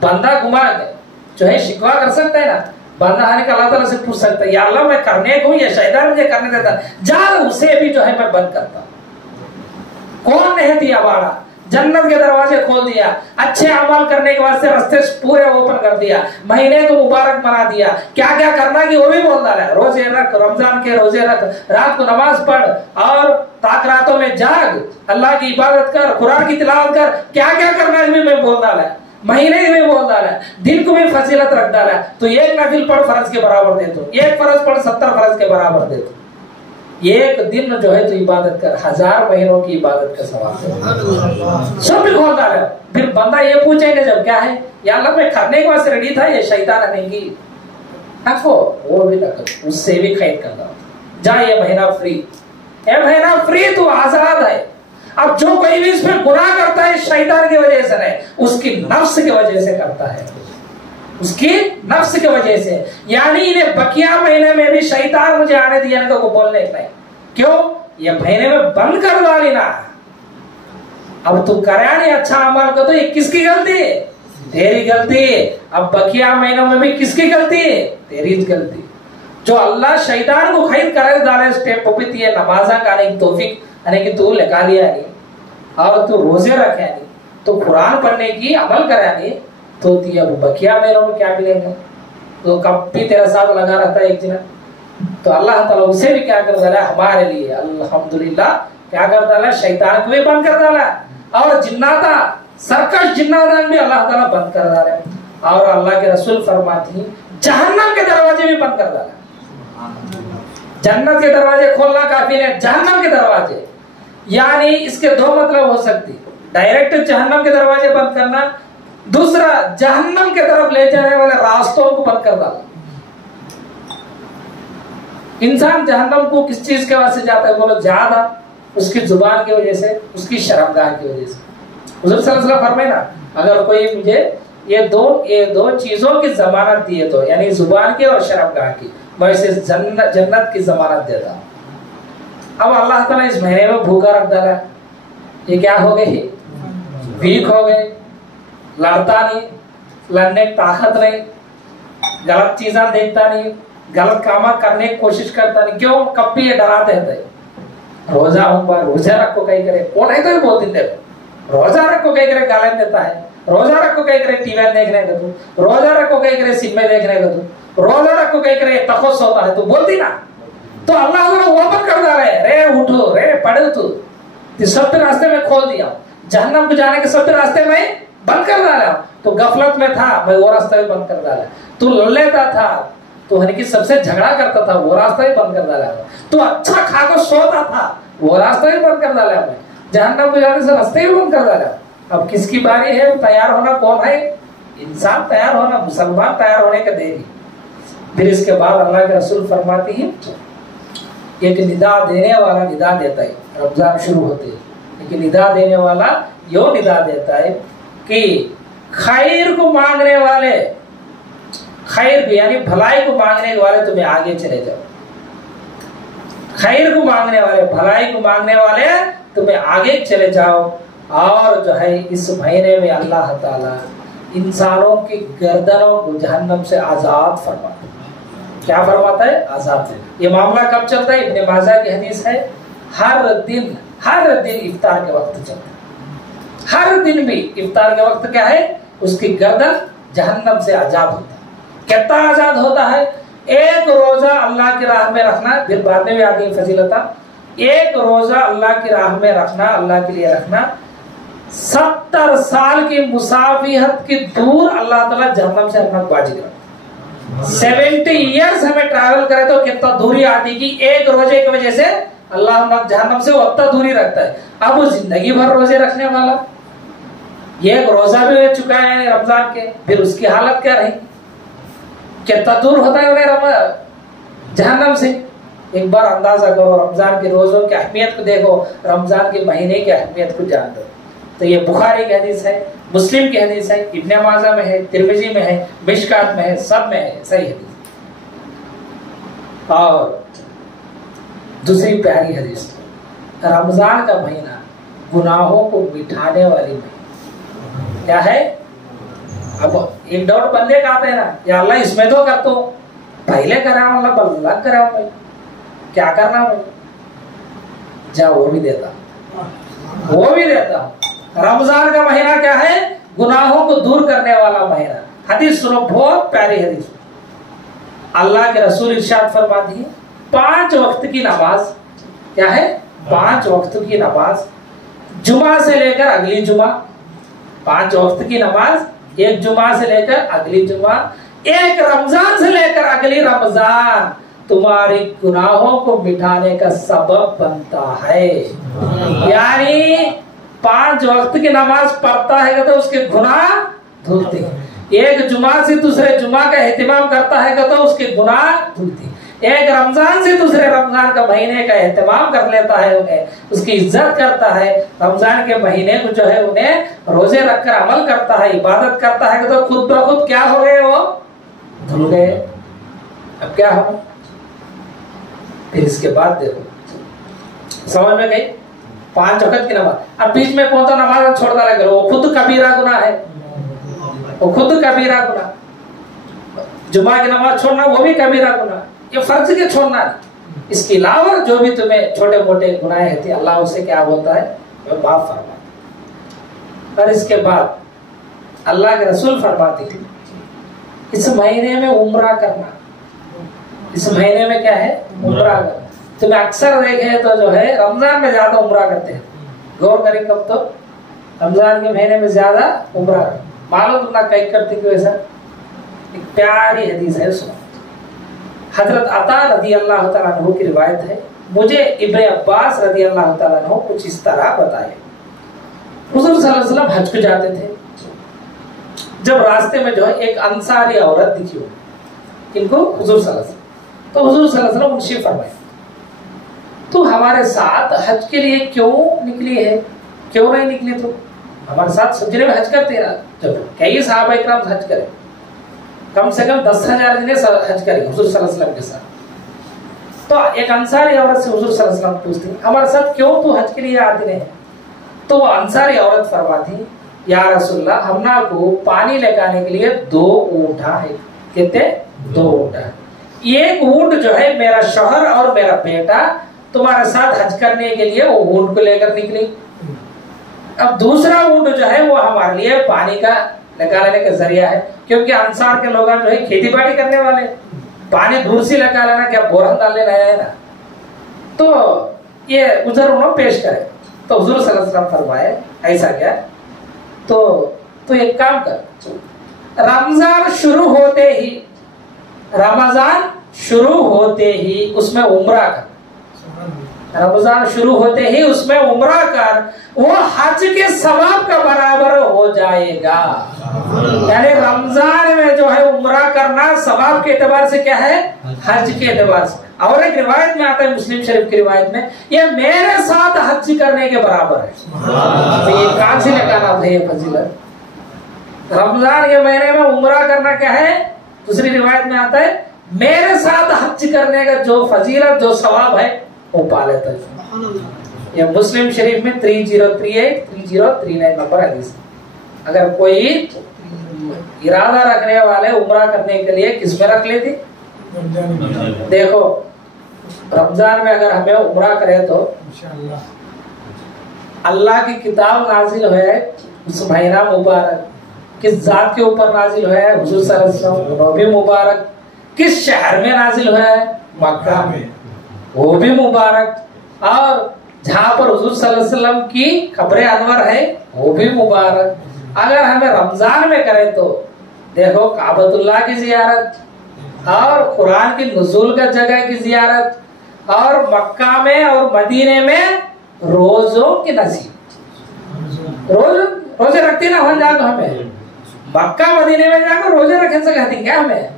بندہ گما کے جو ہے شکوا کر سکتا ہے نا، بندہ آنے کا اللہ تعالیٰ سے پوچھ سکتا ہے یا اللہ میں کرنے کو یا شیطان مجھے کرنے دیتا ہے، جا اسے بھی جو ہے میں بند کرتا. کون نہیں دیا باڑا؟ جنت کے دروازے کھول دیا، اچھے عمل کرنے کے واسطے راستے پورے اوپن کر دیا، مہینے کو مبارک بنا دیا. کیا کیا کرنا کی وہ بھی بول رہا ہے. روزے رکھ، رمضان کے روزے رکھ، رات کو نماز پڑھ اور تاک راتوں میں جاگ، اللہ کی عبادت کر، قرآن کی تلاوت کر. کیا کیا کرنا ہے بھی میں بول رہا ہے. مہینے میں بول رہا ہے، دن کو بھی فضیلت رکھ ڈالا ہے. تو ایک نفل پڑھ فرض کے برابر دے تو، ایک فرض پڑھ 70 فرض کے برابر دے تو. ایک دن جو ہے تو عبادت کر 1000 مہینوں کی عبادت کا ثواب ہے. سب بھی کھول ڈالا ہے. پھر بندہ یہ پوچھے گا جب کیا ہے یا اللہ میں کرنے کے واسطے ریڈی تھا، یہ شیطان آنے کی رکھو وہ بھی رکھو، اس سے بھی خیر کرتا جا. یہ مہینہ فری، یہ مہینہ فری، تو آزاد ہے. اب جو کوئی بھی اس میں گناہ کرتا ہے شیطان کی وجہ سے نہیں، اس کی نفس کی وجہ سے کرتا ہے، اس کی نفس کی وجہ سے. یعنی انہیں بقیہ مہینے میں بھی شیطان مجھے آنے دیا نہیں کو بولنے نہیں. کیوں؟ یہ مہینے میں بند کر ڈالی نا. اب تو کریا نہیں اچھا عمل کو، تو یہ کس کی غلطی ہے؟ تیری غلطی. اب بقیہ مہینوں میں بھی کس کی غلطی ہے؟ تیری غلطی. جو اللہ شیطان کو خرید کر ڈالے اسٹیپ پہ بھی نمازاں کا نہیں توفیق یعنی کہ تو لگا لیا نہیں اور تو روزے رکھے نہیں تو قرآن پڑھنے کی عمل کرا نہیں تو اب بقیہ مہینوں میں کیا ملیں گے؟ تو کب بھی تیرا ساتھ لگا رہتا ہے ایک جنا. تو اللہ تعالیٰ اسے بھی کیا کر ڈالا ہمارے لیے الحمدللہ کیا کر ڈالا؟ شیطان کو بھی بند کر ڈالا اور جناتا سرکش جنات بھی اللہ تعالیٰ بند کر ڈالا. اور اللہ کے رسول فرماتے ہیں جہنم کے دروازے بھی بند کر ڈالا. جنت کے دروازے کھولنا کافی نہیں، جہنم کے دروازے. یعنی اس کے 2 مطلب ہو سکتی، ڈائریکٹ جہنم کے دروازے بند کرنا، دوسرا جہنم کے طرف لے جانے والے راستوں کو بند کر ڈالا. انسان جہنم کو کس چیز کے واسطے جاتا ہے بولو؟ زیادہ اس کی زبان کی وجہ سے، اس کی شرمگاہ کی وجہ سے. حضور صلی اللہ علیہ وسلم فرمائے نا اگر کوئی مجھے یہ دو چیزوں کی ضمانت دیے تو یعنی زبان کی اور شرمگاہ کی، میں اسے جنت کی ضمانت دیتا ہوں. اب اللہ تعالیٰ اس مہینے میں بھوکا رکھ ڈالا، یہ کیا ہو گئی؟ ویک ہو گئے، لڑتا نہیں، لڑنے کی طاقت نہیں، غلط چیزاں دیکھتا نہیں، غلط کام کرنے کی کوشش کرتا نہیں. کیوں؟ کب بھی یہ ڈراتے رہتے روزہ ہوں بار روزہ رکھو کہیں کرے کون ہے تو ہی بولتے دیکھو روزہ رکھو کہیں کرے گالن دیتا ہے، روزہ رکھو کہیں کرے ٹی وی دیکھنے کا تو، روزہ رکھو کہیں کرے سنیما دیکھنے کا تو، روزہ رکھو کہیں کرے تخصص ہوتا ہے تو بولتی نا. تو اللہ تعالیٰ اوپن کر رہا ہے، رے اٹھو رے پڑھو تو سب راستے میں کھول دیا. جہنم کو جانے کے سب راستے میں بند کر ڈالا. تو غفلت میں تھا میں وہ راستہ بھی بند کر ڈالا. تو لڑ لیتا تھا تو یعنی کہ سب سے جھگڑا کرتا تھا وہ راستہ بھی بند کر ڈالا. تو اچھا کھا کو سوتا تھا وہ راستہ بھی بند کر ڈالا. میں جہنم کو جانے سے راستے بھی بند کر ڈالا. अब किसकी बारी है तैयार होना? कौन है? इंसान तैयार होना, मुसलमान तैयार होने का देरी। फिर इसके बाद अल्लाह के रसूल फरमाती है, एक निदा देने वाला निदा देता है रमजान शुरू होते ही, लेकिन निदा देने वाला यो निदा देता है कि खैर को मांगने वाले, खैर को यानी भलाई को मांगने वाले तुम्हें आगे चले जाओ। खैर को मांगने वाले, भलाई को मांगने वाले तुम्हें आगे चले जाओ। और जो है इस महीने में अल्लाह ताला इंसानों की गर्दनों को जहन्नम से आजाद फरमाता है। क्या फरमाता है? आजाद। ये मामला कब चलता है? इब्ने माजा की हदीस है, हर दिन इफ्तार के वक्त चलता है। हर दिन भी इफ्तार के वक्त क्या है? उसकी गर्दन जहन्नम से आजाद होता है। कितना आजाद होता है? एक रोजा अल्लाह की राह में रखना, फिर बाद में भी आती है फजीलता, एक रोजा अल्लाह की राह में रखना, अल्लाह के लिए रखना, 70 साल की मुसाफिहत की दूर अल्लाह ताला जहन्नम से हमें बाजी करता है। 70 इयर्स हमें ट्रैवल करे तो कितना दूरी आती कि एक रोजे की वजह से अल्लाह जहन्नम से उतना दूरी रखता है। अब वो जिंदगी भर रोजे रखने वाला, ये एक रोजा भी हो चुका है रमजान के, फिर उसकी हालत क्या रही? कितना दूर होता है उन्हें जहन्नम से। एक बार अंदाजा करो, रमजान के रोजों की अहमियत को देखो, रमजान के महीने की अहमियत को जान दो। तो ये बुखारी की हदीस है, मुस्लिम की हदीस है, इब्ने माजा में है, तिरमिजी में है, मिशकात में है, सब में है, सही हदीस। और दूसरी प्यारी हदीस, रमजान का महीना गुनाहों को मिटाने वाली महीना क्या है? अब एक डाउट बंदे का आता है ना, या अल्लाह इसमें तो कर तो पहले करा अल्लाह बल्ला करा भाई, क्या करना भाई? जा वो भी देता, वो भी देता। रमजान का महीना क्या है? गुनाहों को दूर करने वाला महीना। हदीस सुनो, बहुत प्यारी हदीस। अल्लाह के रसूल इरशाद फरमाते हैं, 5 वक्त की नमाज क्या है? 5 वक्त की नमाज, जुमा से लेकर अगली जुमा, 5 वक्त की नमाज, एक जुमा से लेकर अगली जुमा, एक रमजान से लेकर अगली रमजान तुम्हारी गुनाहों को मिटाने का सबब बनता है। यानी 5 वक्त की नमाज पढ़ता है तो उसके गुनाह धुलते हैं। एक जुमा से दूसरे जुमा का एहतिमाम करता है तो उसके गुनाह धुलते हैं। एक रमजान से दूसरे रमजान का महीने का एहतिमाम कर लेता है, उन्हें उसकी इज्जत करता है, रमजान के महीने को जो है उन्हें रोजे रखकर अमल करता है, इबादत करता है तो खुद ब खुद क्या हो गए? वो धुल गए। अब क्या हो? फिर इसके बाद देखो, समझ में गई? 5 वक्त की नमाज। अब बीच में कौन सा नमाज छोड़ डाला करो, वो खुद कबीरा गुनाह है, वो खुद कबीरा गुनाह। जुमा की नमाज छोड़ना वो भी कबीरा गुनाह, ये फर्ज के छोड़ना नहीं। इसके अलावा जो भी तुम्हें छोटे मोटे गुनाह होते हैं, अल्लाह उसे क्या बोलता है? वो माफ फरमाता है। और इसके बाद अल्लाह के रसूल फरमाते हैं, इस महीने में उम्रा करना, इस महीने में क्या है? उम्रा करना। तुम्हें अक्सर देखे तो जो है रमजान में ज्यादा उम्रा करते हैं, गौर करें कब तो रमजान के महीने में ज्यादा उम्रा। मालूम तुमना कई करते क्यों ऐसा? एक प्यारी हदीस है, सुनो। हजरत अता रदी अल्लाह तआला अन्हु की रिवायत है, मुझे इब्ने अब्बास रदी अल्लाह तआला अन्हु कुछ इस तरह बताए। हुजूर सल्लल्लाहु अलैहि वसल्लम हज को जाते थे, जब रास्ते में जो है एक अंसारी औरत दिखी हो, इनको हुजूर सल्लल्लाहु अलैहि वसल्लम, तो हुजूर सल्लल्लाहु अलैहि वसल्लम उनसे फरमाए, तू हमारे साथ हज के लिए क्यों निकली है? क्यों नहीं निकली? तो हमारे साथ सजरे में हज करते हैं। जब कई सहाबा इकराम हज करे, कम से कम 10,000 ने हज करी हुजूर सल्लल्लाहु अलैहि वसल्लम के साथ। तो एक अंसारी औरत से हुजूर सल्लल्लाहु अलैहि वसल्लम पूछती, हमारे साथ क्यों तू हज के लिए आती नहीं? तो वो अंसारी औरत फरमाती, या रसूलल्लाह, हमना को पानी लगाने के लिए 2 ऊंटा है। कहते 2 ऊंटा है। एक ऊंट जो है मेरा शौहर और मेरा बेटा तुम्हारे साथ हज करने के लिए वो ऊंट को लेकर निकली। अब दूसरा ऊंट जो है वो हमारे लिए पानी का निकालने का जरिया है, क्योंकि अंसार के लोग जो है खेती बाड़ी करने वाले, पानी दूर से लगा लेना, क्या बोरन डाल लेना है ना। तो ये उधर उन्होंने पेश करे, तो हुजूर सल्लल्लाहु अलैहि वसल्लम फरमाए, ऐसा क्या? तो एक काम कर, रमजान शुरू होते ही उसमें उम्रा कर। रमजान शुरू होते ही उसमें उम्रा कर, वो हज के सवाब का बराबर हो जाएगा। यानी रमजान में जो है उम्रा करना सवाब के एतबार से क्या है, हज के एतबार से। और एक रिवायत में आता है, मुस्लिम शरीफ की रिवायत में, ये मेरे साथ हज करने के बराबर है। तो ये कहां से निकाला था ये फजीलत? रमजान के महीने में उम्रा करना क्या है, दूसरी रिवायत में आता है मेरे साथ हज करने का जो फजीलत, जो सवाब है वो पा लेता है। ये मुस्लिम शरीफ में 3038 3039 नंबर हदीस। अगर कोई इरादा रखने वाले उम्रा करने के लिए किस में रख लेती? देखो रमजान में अगर हमें उम्रा करे तो अल्लाह की किताब नाजिल है उस महीना मुबारक, किस जात के ऊपर नाजिल है, हुजूर सल्लल्लाहु अलैहि वसल्लम, वो भी मुबारक। किस शहर में नाजिल है, मक्का में, वो भी मुबारक। और जहां पर हुजूर सल्लल्लाहु अलैहि वसल्लम की कब्र अनवर है वो भी मुबारक। अगर हमें रमजान में करें तो देखो काबतुल्लाह की जियारत और कुरान की नुज़ूल का जगह की जियारत और मक्का में और मदीने में रोजों की नसीब। रोजे रखते ना वहां जाकर हमें मक्का मदीने में जाकर रोजे रखने से कहती क्या हमें?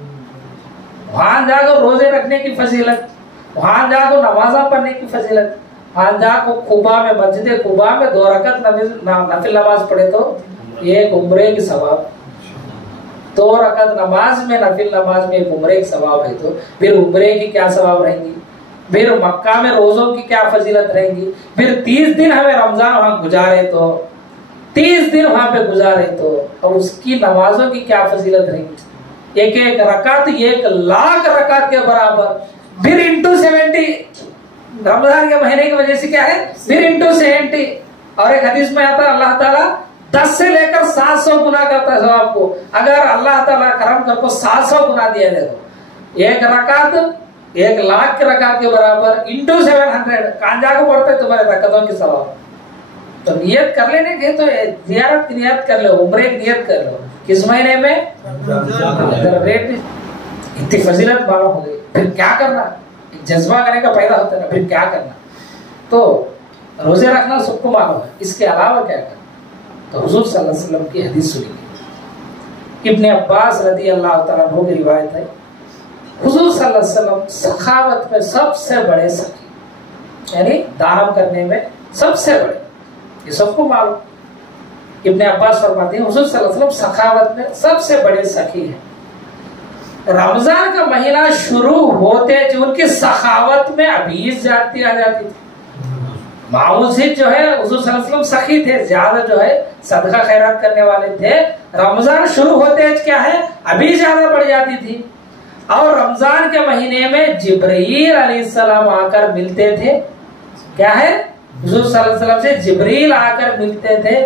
वहां जाकर रोजे रखने की फजीलत, वहां जाकर नमाजा पढ़ने की फजीलत, वहां जाकर कुबा में मस्जिद कुबा में 2 रकत नफिल नमाज पढ़े तो एक उम्रे की सवाब। 2 रकत नमाज में नफिल नमाज में एक उम्रे की सवाब है, तो फिर उम्रे की क्या सवाब रहेंगी? फिर मक्का में रोजों की क्या फजीलत रहेंगी? फिर 30 दिन हमें रमजान वहां गुजारे तो 30 दिन वहां पे गुजारे तो और उसकी नमाजों की क्या फजीलत रहेंगी? एक एक रकात 1 लाख रकात के बराबर, फिर इंटू 70 रमजान के महीने की वजह से क्या है, फिर इंटू 70। और एक हदीस में आता है अल्लाह ताला 10 से लेकर 700 गुना करता है सवाब को। अगर अल्लाह ताला करम कर को 700 गुना दिया दे तो एक रकात 1 लाख के रकात के बराबर इंटू 700 कांजा को पड़ता है तुम्हारे रकातों की सवाब। तो नियत कर लेने के तो जियारत की नियत कर लो, उम्रे की नियत कर लो। किस महीने में? रेट इतनी फजीलत मालूम हो गई, फिर क्या करना? जज्बा करने का पैदा होता है ना, फिर क्या करना? तो रोजे रखना सबको मालूम है, इसके अलावा क्या करना? तो हुजूर सल्लल्लाहु अलैहि वसल्लम की हदीस सुनिए। इब्ने अब्बास रदी अल्लाह तआला अन्हु की रिवायत है, हुजूर सल्लल्लाहु अलैहि वसल्लम सखावत में सबसे बड़े सखी, यानी दान करने में सबसे बड़े, ये सबको मालूम। इब्ने अब्बास फरमाते हैं हुजूर सल्लल्लाहु अलैहि वसल्लम सखावत में सबसे बड़े सखी हैं। रमजान का महीना शुरू होते जो उनकी सखावत में अभीज जाती आ जाती थी। मामूल से जो है हुजूर सल्लल्लाहु अलैहि वसल्लम सखी थे, ज्यादा जो है सदका खैरात करने वाले थे। रमजान शुरू होते क्या है अभी ज्यादा बढ़ जाती थी। और रमजान के महीने में जिब्रील अलैहिस्सलाम आकर मिलते थे। क्या है? हुजूर सल्लल्लाहु अलैहि वसल्लम से जिब्रील आकर मिलते थे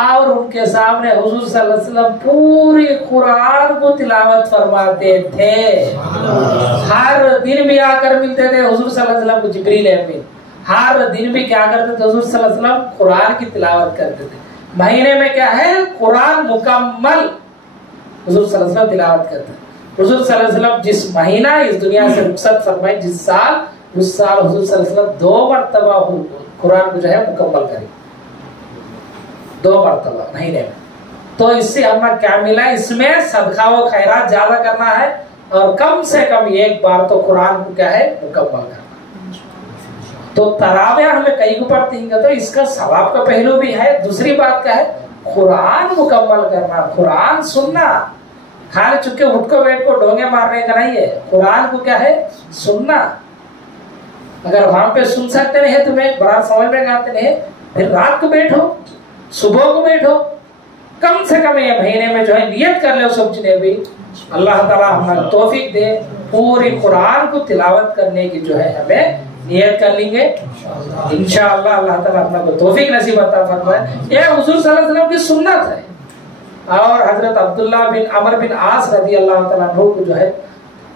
और उनके सामने हुजूर सल्लल्लाहु अलैहि वसल्लम पूरी कुरान को तिलावत फरमाते थे। हर दिन भी आकर मिलते थे हुजूर सल्लल्लाहु अलैहि वसल्लम को जिब्रील अमीन। हर दिन भी क्या करते थे हुजूर सल्लल्लाहु अलैहि वसल्लम कुरान की तिलावत करते थे। महीने में क्या है कुरान मुकम्मल हुजूर सल्लल्लाहु अलैहि वसल्लम तिलावत करते थे। हुजूर सल्लल्लाहु अलैहि वसल्लम जिस महीना इस दुनिया से रुखसत फरमाए, जिस साल, उस साल हुजूर सल्लल्लाहु अलैहि वसल्लम 2 मरतबा कुरान को जो है मुकम्मल करें, 2 मरतबा महीने में। तो इससे हमें क्या मिला? इसमें सदका व खैरात ज्यादा करना है और कम से कम एक बार तो कुरान को क्या है मुकम्मल करना। तो तरावियां हमें कई को पढ़ती हैं तो इसका सवाब का पहलू भी है। दूसरी बात क्या है? कुरान मुकम्मल करना, कुरान सुनना, खाली चुपके उठ को बैठ को डोंगे मारने का नहीं है। कुरान को क्या है सुनना। अगर वहां पे सुन सकते नहीं है तुम्हें बड़ा समझ में आते नहीं, फिर रात को बैठो, सुबह को बैठो, कम से कम ये महीने में जो है नियत कर लो सब चीजें भी। अल्लाह ताला हमें तौफीक दे, पूरी कुरान को तिलावत करने की जो है हमें नियत कर लेंगे इंशाअल्लाह। अल्लाह ताला हमें तौफीक नसीब अता फरमाए। ये हुजूर सल्लल्लाहु अलैहि वसल्लम की सुन्नत है। और हजरत अब्दुल्ला बिन अमर बिन आस रदी अल्लाह ताला अन्हु को जो है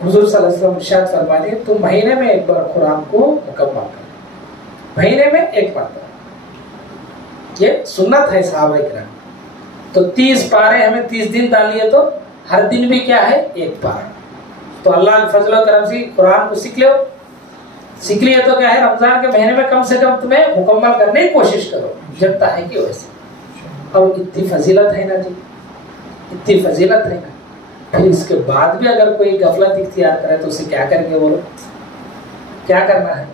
हुजूर सल्लल्लाहु अलैहि वसल्लम इरशाद फरमाते हैं तुम महीने में एक बार कुरान को मुकम्मल करो, महीने में एक बार। ये सुन्नत है सहाबा किराम। तो 30 पारे हमें 30 दिन डालिए तो हर दिन भी क्या है एक पारा। तो अल्लाह के फजल व करम से कुरान को सीख लो। सीख लिए तो क्या है, रमजान के महीने में कम से कम तुम्हें मुकम्मल करने की कोशिश करो, जब है कि वैसे। अब इतनी फजीलत है ना जी, इतनी फजीलत है ना, फिर इसके बाद भी अगर कोई गफलत इख्तियार करे तो उसे क्या करेंगे बोलो, क्या करना है?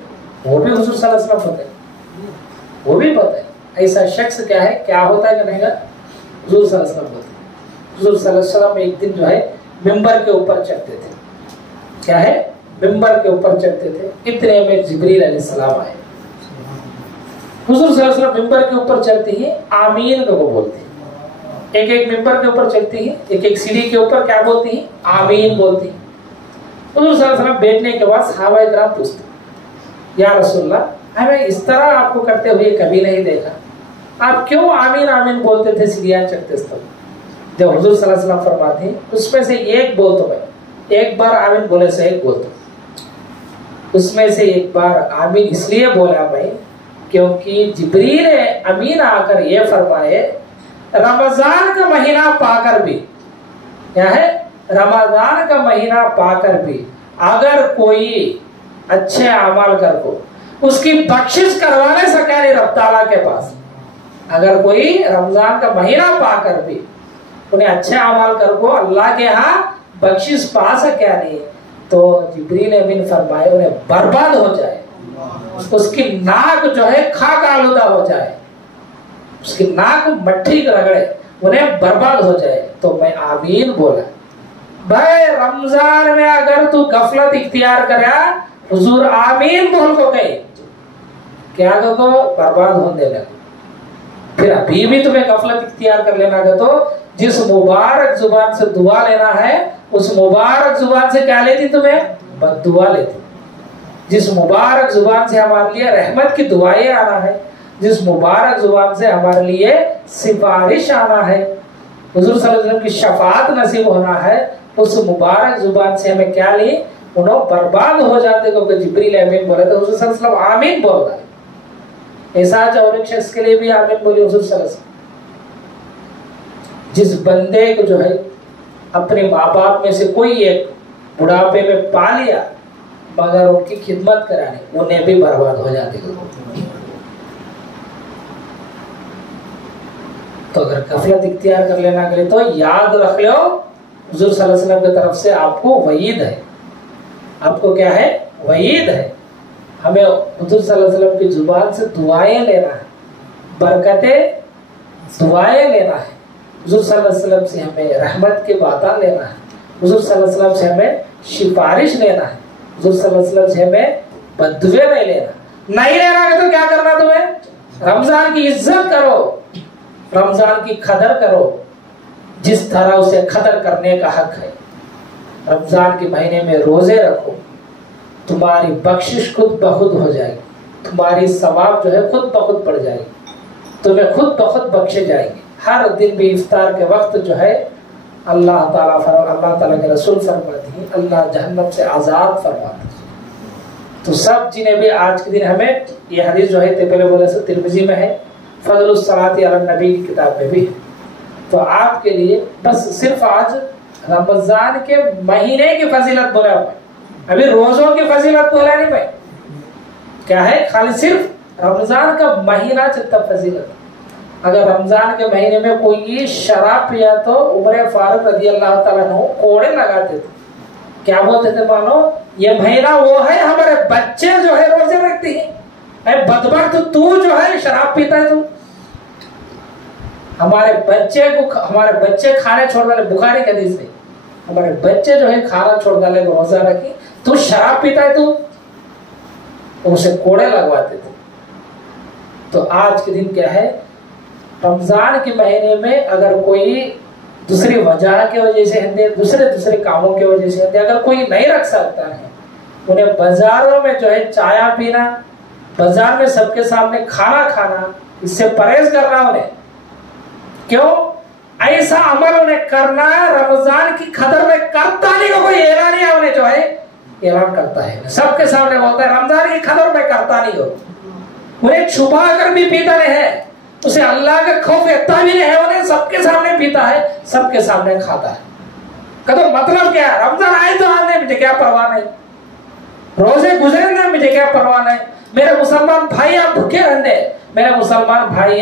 वो भी हुजूर सल्लल्लाहु अलैहि वसल्लम पता है, वो भी पता है ऐसा शख्स क्या है, क्या होता है कि नहीं, हुजूर सल्लल्लाहु अलैहि वसल्लम होते हैं। हुजूर सल्लल्लाहु अलैहि वसल्लम एक दिन जो है मिंबर के ऊपर चढ़ते थे, क्या है, मिंबर के ऊपर चढ़ते थे। इतने में जिब्रील अलैहिस्सलाम आए। हुजूर सल्लल्लाहु अलैहि वसल्लम मिंबर के ऊपर चढ़ते ही आमीन को बोलते हैं, एक एक मिंबर के ऊपर चढ़ती है, एक एक सीढ़ी के ऊपर क्या बोलती है, आमीन बोलती है। हुजूर सल्लल्लाहु अलैहि वसल्लम बैठने के बाद सहाबाए किराम पूछते, या रसूलल्लाह, हमें इस तरह आपको करते हुए कभी नहीं देखा, आप क्यों आमीन आमीन बोलते थे सीढ़ियां चढ़ते समय? जब हुजूर सल्लल्लाहु अलैहि वसल्लम फरमाते हैं उसमें से एक बोल तो भाई, एक बार आमीन बोले से एक बोल तो, उसमें से एक बार आमीन इसलिए बोला भाई क्योंकि जिब्रील अमीन आकर ये फरमाए, रमजान का महीना पाकर भी, क्या है, रमजान का महीना पाकर भी अगर कोई अच्छे अमल कर को उसकी बख्शिश करवाने सका नहीं रब ताला के पास, अगर कोई रमजान का महीना पाकर भी उन्हें अच्छे अमल कर को अल्लाह के यहाँ बख्शिश पा सके नहीं, तो जिब्रील अमीन फरमाए उन्हें बर्बाद हो जाए, उसकी नाक जो है खाक आलूदा हो जाए, उसकी नाक मट्टी रगड़े, उन्हें बर्बाद हो जाए। तो मैं आमीन बोला। भाई रमजान में अगर तू गफलत इख्तियार करे, हुजूर आमीन बोल को गए, क्या को बर्बाद होने लगा। फिर अभी भी तुम्हें गफलत इख्तियार कर लेना है तो जिस मुबारक जुबान से दुआ लेना है उस मुबारक जुबान से क्या लेती, तुम्हें बद्दुआ लेती। जिस मुबारक जुबान से हमारे लिए रहमत की दुआएं आना है, जिस मुबारक जुबान से हमारे लिए सिफारिश आना है, हुजूर सल्लल्लाहु अलैहि वसल्लम की शफाअत नसीब होना है, उस मुबारक जुबान से हमें क्या ली, उन्होंने बर्बाद हो जाते क्योंकि जिब्रील अमीन बोले तो हुजूर सल्लल्लाहु अलैहि वसल्लम आमीन बोल रहे। ऐसा और एक शख्स के लिए भी आमीन बोले हुजूर सल्लल्लाहु अलैहि वसल्लम। जिस बंदे को जो है अपने माँ बाप में से कोई एक बुढ़ापे में पा लिया मगर उनकी खिदमत कराने, उन्हें भी बर्बाद हो जाते। तो अगर गफलत इख्तियार कर लेना के लिए तो याद रख लो, हुजूर सल्लल्लाहु अलैहि वसल्लम की तरफ से आपको वईद है, आपको क्या है, वईद है। हमें हुजूर सल्लल्लाहु अलैहि वसल्लम की जुबान से दुआएं लेना है, बरकतें दुआएं लेना है, हुजूर सल्लल्लाहु अलैहि वसल्लम से हमें रहमत की बातें लेना है, हुजूर सल्लल्लाहु अलैहि वसल्लम से हमें सिफारिश लेना है, हुजूर सल्लल्लाहु अलैहि वसल्लम से हमें बद्दुए नहीं लेना। नहीं लेना है तो क्या करना, तुम्हें रमजान की इज्जत करो, रमजान की कदर करो, जिस तरह उसे कदर करने का हक है। रमजान के महीने में रोजे रखो, तुम्हारी बख्शिश खुद बखुद हो जाएगी, तुम्हारी सवाब जो है खुद बखुद पड़ जाएगी, तुम्हें खुद बखुद बख्शे जाएंगे। हर दिन भी इफ्तार के वक्त जो है अल्लाह ताला के रसूल फरमाते हैं, अल्लाह जहन्नम से आजाद फरमाते हैं। तो सब जिन्हें भी आज के दिन हमें ये हदीस जो है पहले बोले से तिरमिजी में है, फज़लुस सलाती अला नबी की किताब में भी है। तो आपके लिए बस सिर्फ आज रमजान के महीने की फजीलत बोला, अभी रोजों की फजीलत बोला नहीं भाई, क्या है, खाली सिर्फ रमजान का महीना जितना फजीलत। अगर रमजान के महीने में कोई शराब पिया तो उमर फारूक रज़ी अल्लाह ताला अन्हु कोड़े लगाते थे, क्या बोलते थे, मानो ये महीना वो है हमारे बच्चे जो है रोजे रखते हैं, बदबख्त तू जो है शराब पीता है, तू हमारे बच्चे खाने छोड़ डाले, बुखारी के हदीस में हमारे बच्चे जो है खाना छोड़ डाले, रोजा रखी, तू शराब पीता है, तू उसे कोड़े लगवाते थे। तो आज के दिन क्या है, रमजान के महीने में अगर कोई दूसरी वजह की वजह से दूसरे कामों की वजह से अगर कोई नहीं रख सकता है, उन्हें बाजारों में जो है चाय पीना, बाजार में सबके सामने खाना खाना, इससे परहेज करना उन्हें। क्यों ऐसा अमल उन्हें करना है, रमजान की कदर में करता नहीं हो, कोई ऐलानिया उन्हें जो है ऐलान करता है, सबके सामने बोलता है रमजान की कदर में करता नहीं हो, उन्हें छुपा कर भी पीता नहीं है, उसे अल्लाह का खौफ इतना भी नहीं है, उन्हें सबके सामने पीता है, सबके सामने खाता है। तो मतलब क्या है, रमजान आए तो आने मुझे क्या परवाह नहीं, रोजे गुजरे ना मुझे मुझे क्या परवाह नहीं, मेरे मुसलमान भाई आप भूखे रहते, मेरे मुसलमान भाई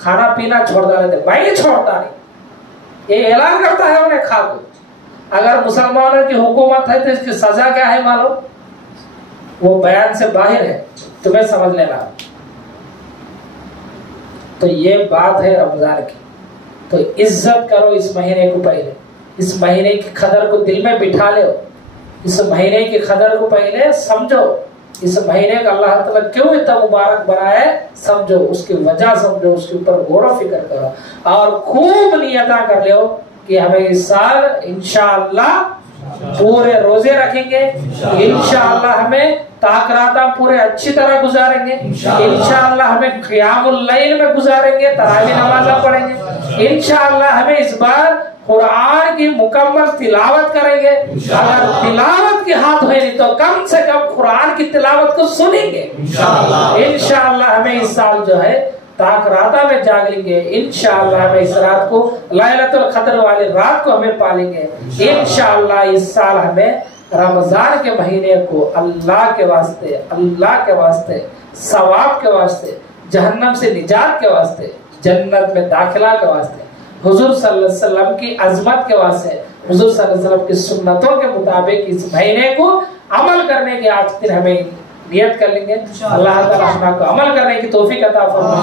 खाना पीना छोड़ देते, भाई छोड़ता नहीं, ये ऐलान करता है उन्हें खा को। अगर मुसलमानों की हुकूमत है तो इसकी सजा क्या है मालूम, वो बयान से बाहर है, तुम्हें समझ लेना। तो ये बात है रमजान की। तो इज्जत करो इस महीने को, पहले इस महीने की कदर को दिल में बिठा लो, इस महीने की कदर को पहले समझो, इस महीने का अल्लाह ताला क्यों इतना मुबारक बनाया समझो, उसकी वजह समझो, उसके ऊपर गौर व फिक्र करो और खूब नियता कर लो कि हमें इस साल इंशाअल्लाह पूरे रोजे रखेंगे, इंशाअल्लाह हमें ताकराता पूरे अच्छी तरह गुजारेंगे, इंशाअल्लाह हमें क़ियामुल लैल में गुजारेंगे, तरावी नमाज़ पढ़ेंगे, इंशाअल्लाह हमें इस बार कुरान की मुकम्मल तिलावत करेंगे, अगर तिलावत के हाथ हुए नहीं तो कम से कम कुरान की तिलावत को सुनेंगे इंशाअल्लाह। हमें इस साल जो है ताकराता में जागेंगे, इंशाअल्लाह हमें इस रात को लैलतुल क़द्र वाली रात को हमें पालेंगे इंशाअल्लाह। इस साल हमें रमजान के महीने को अल्लाह के वास्ते सवाब के वास्ते, जहन्नम से निजात के वास्ते, जन्नत में दाखिला के वास्ते, हुजूर सल्लल्लाहु अलैहि वसल्लम की अजमत के वास्ते, हुजूर सल्लल्लाहु अलैहि वसल्लम की सुन्नतों के मुताबिक इस महीने को अमल करने के आज दिन हमें नियत कर लेंगे। अल्लाह ताला हमको अमल करने की तौफीक अता फरमाए।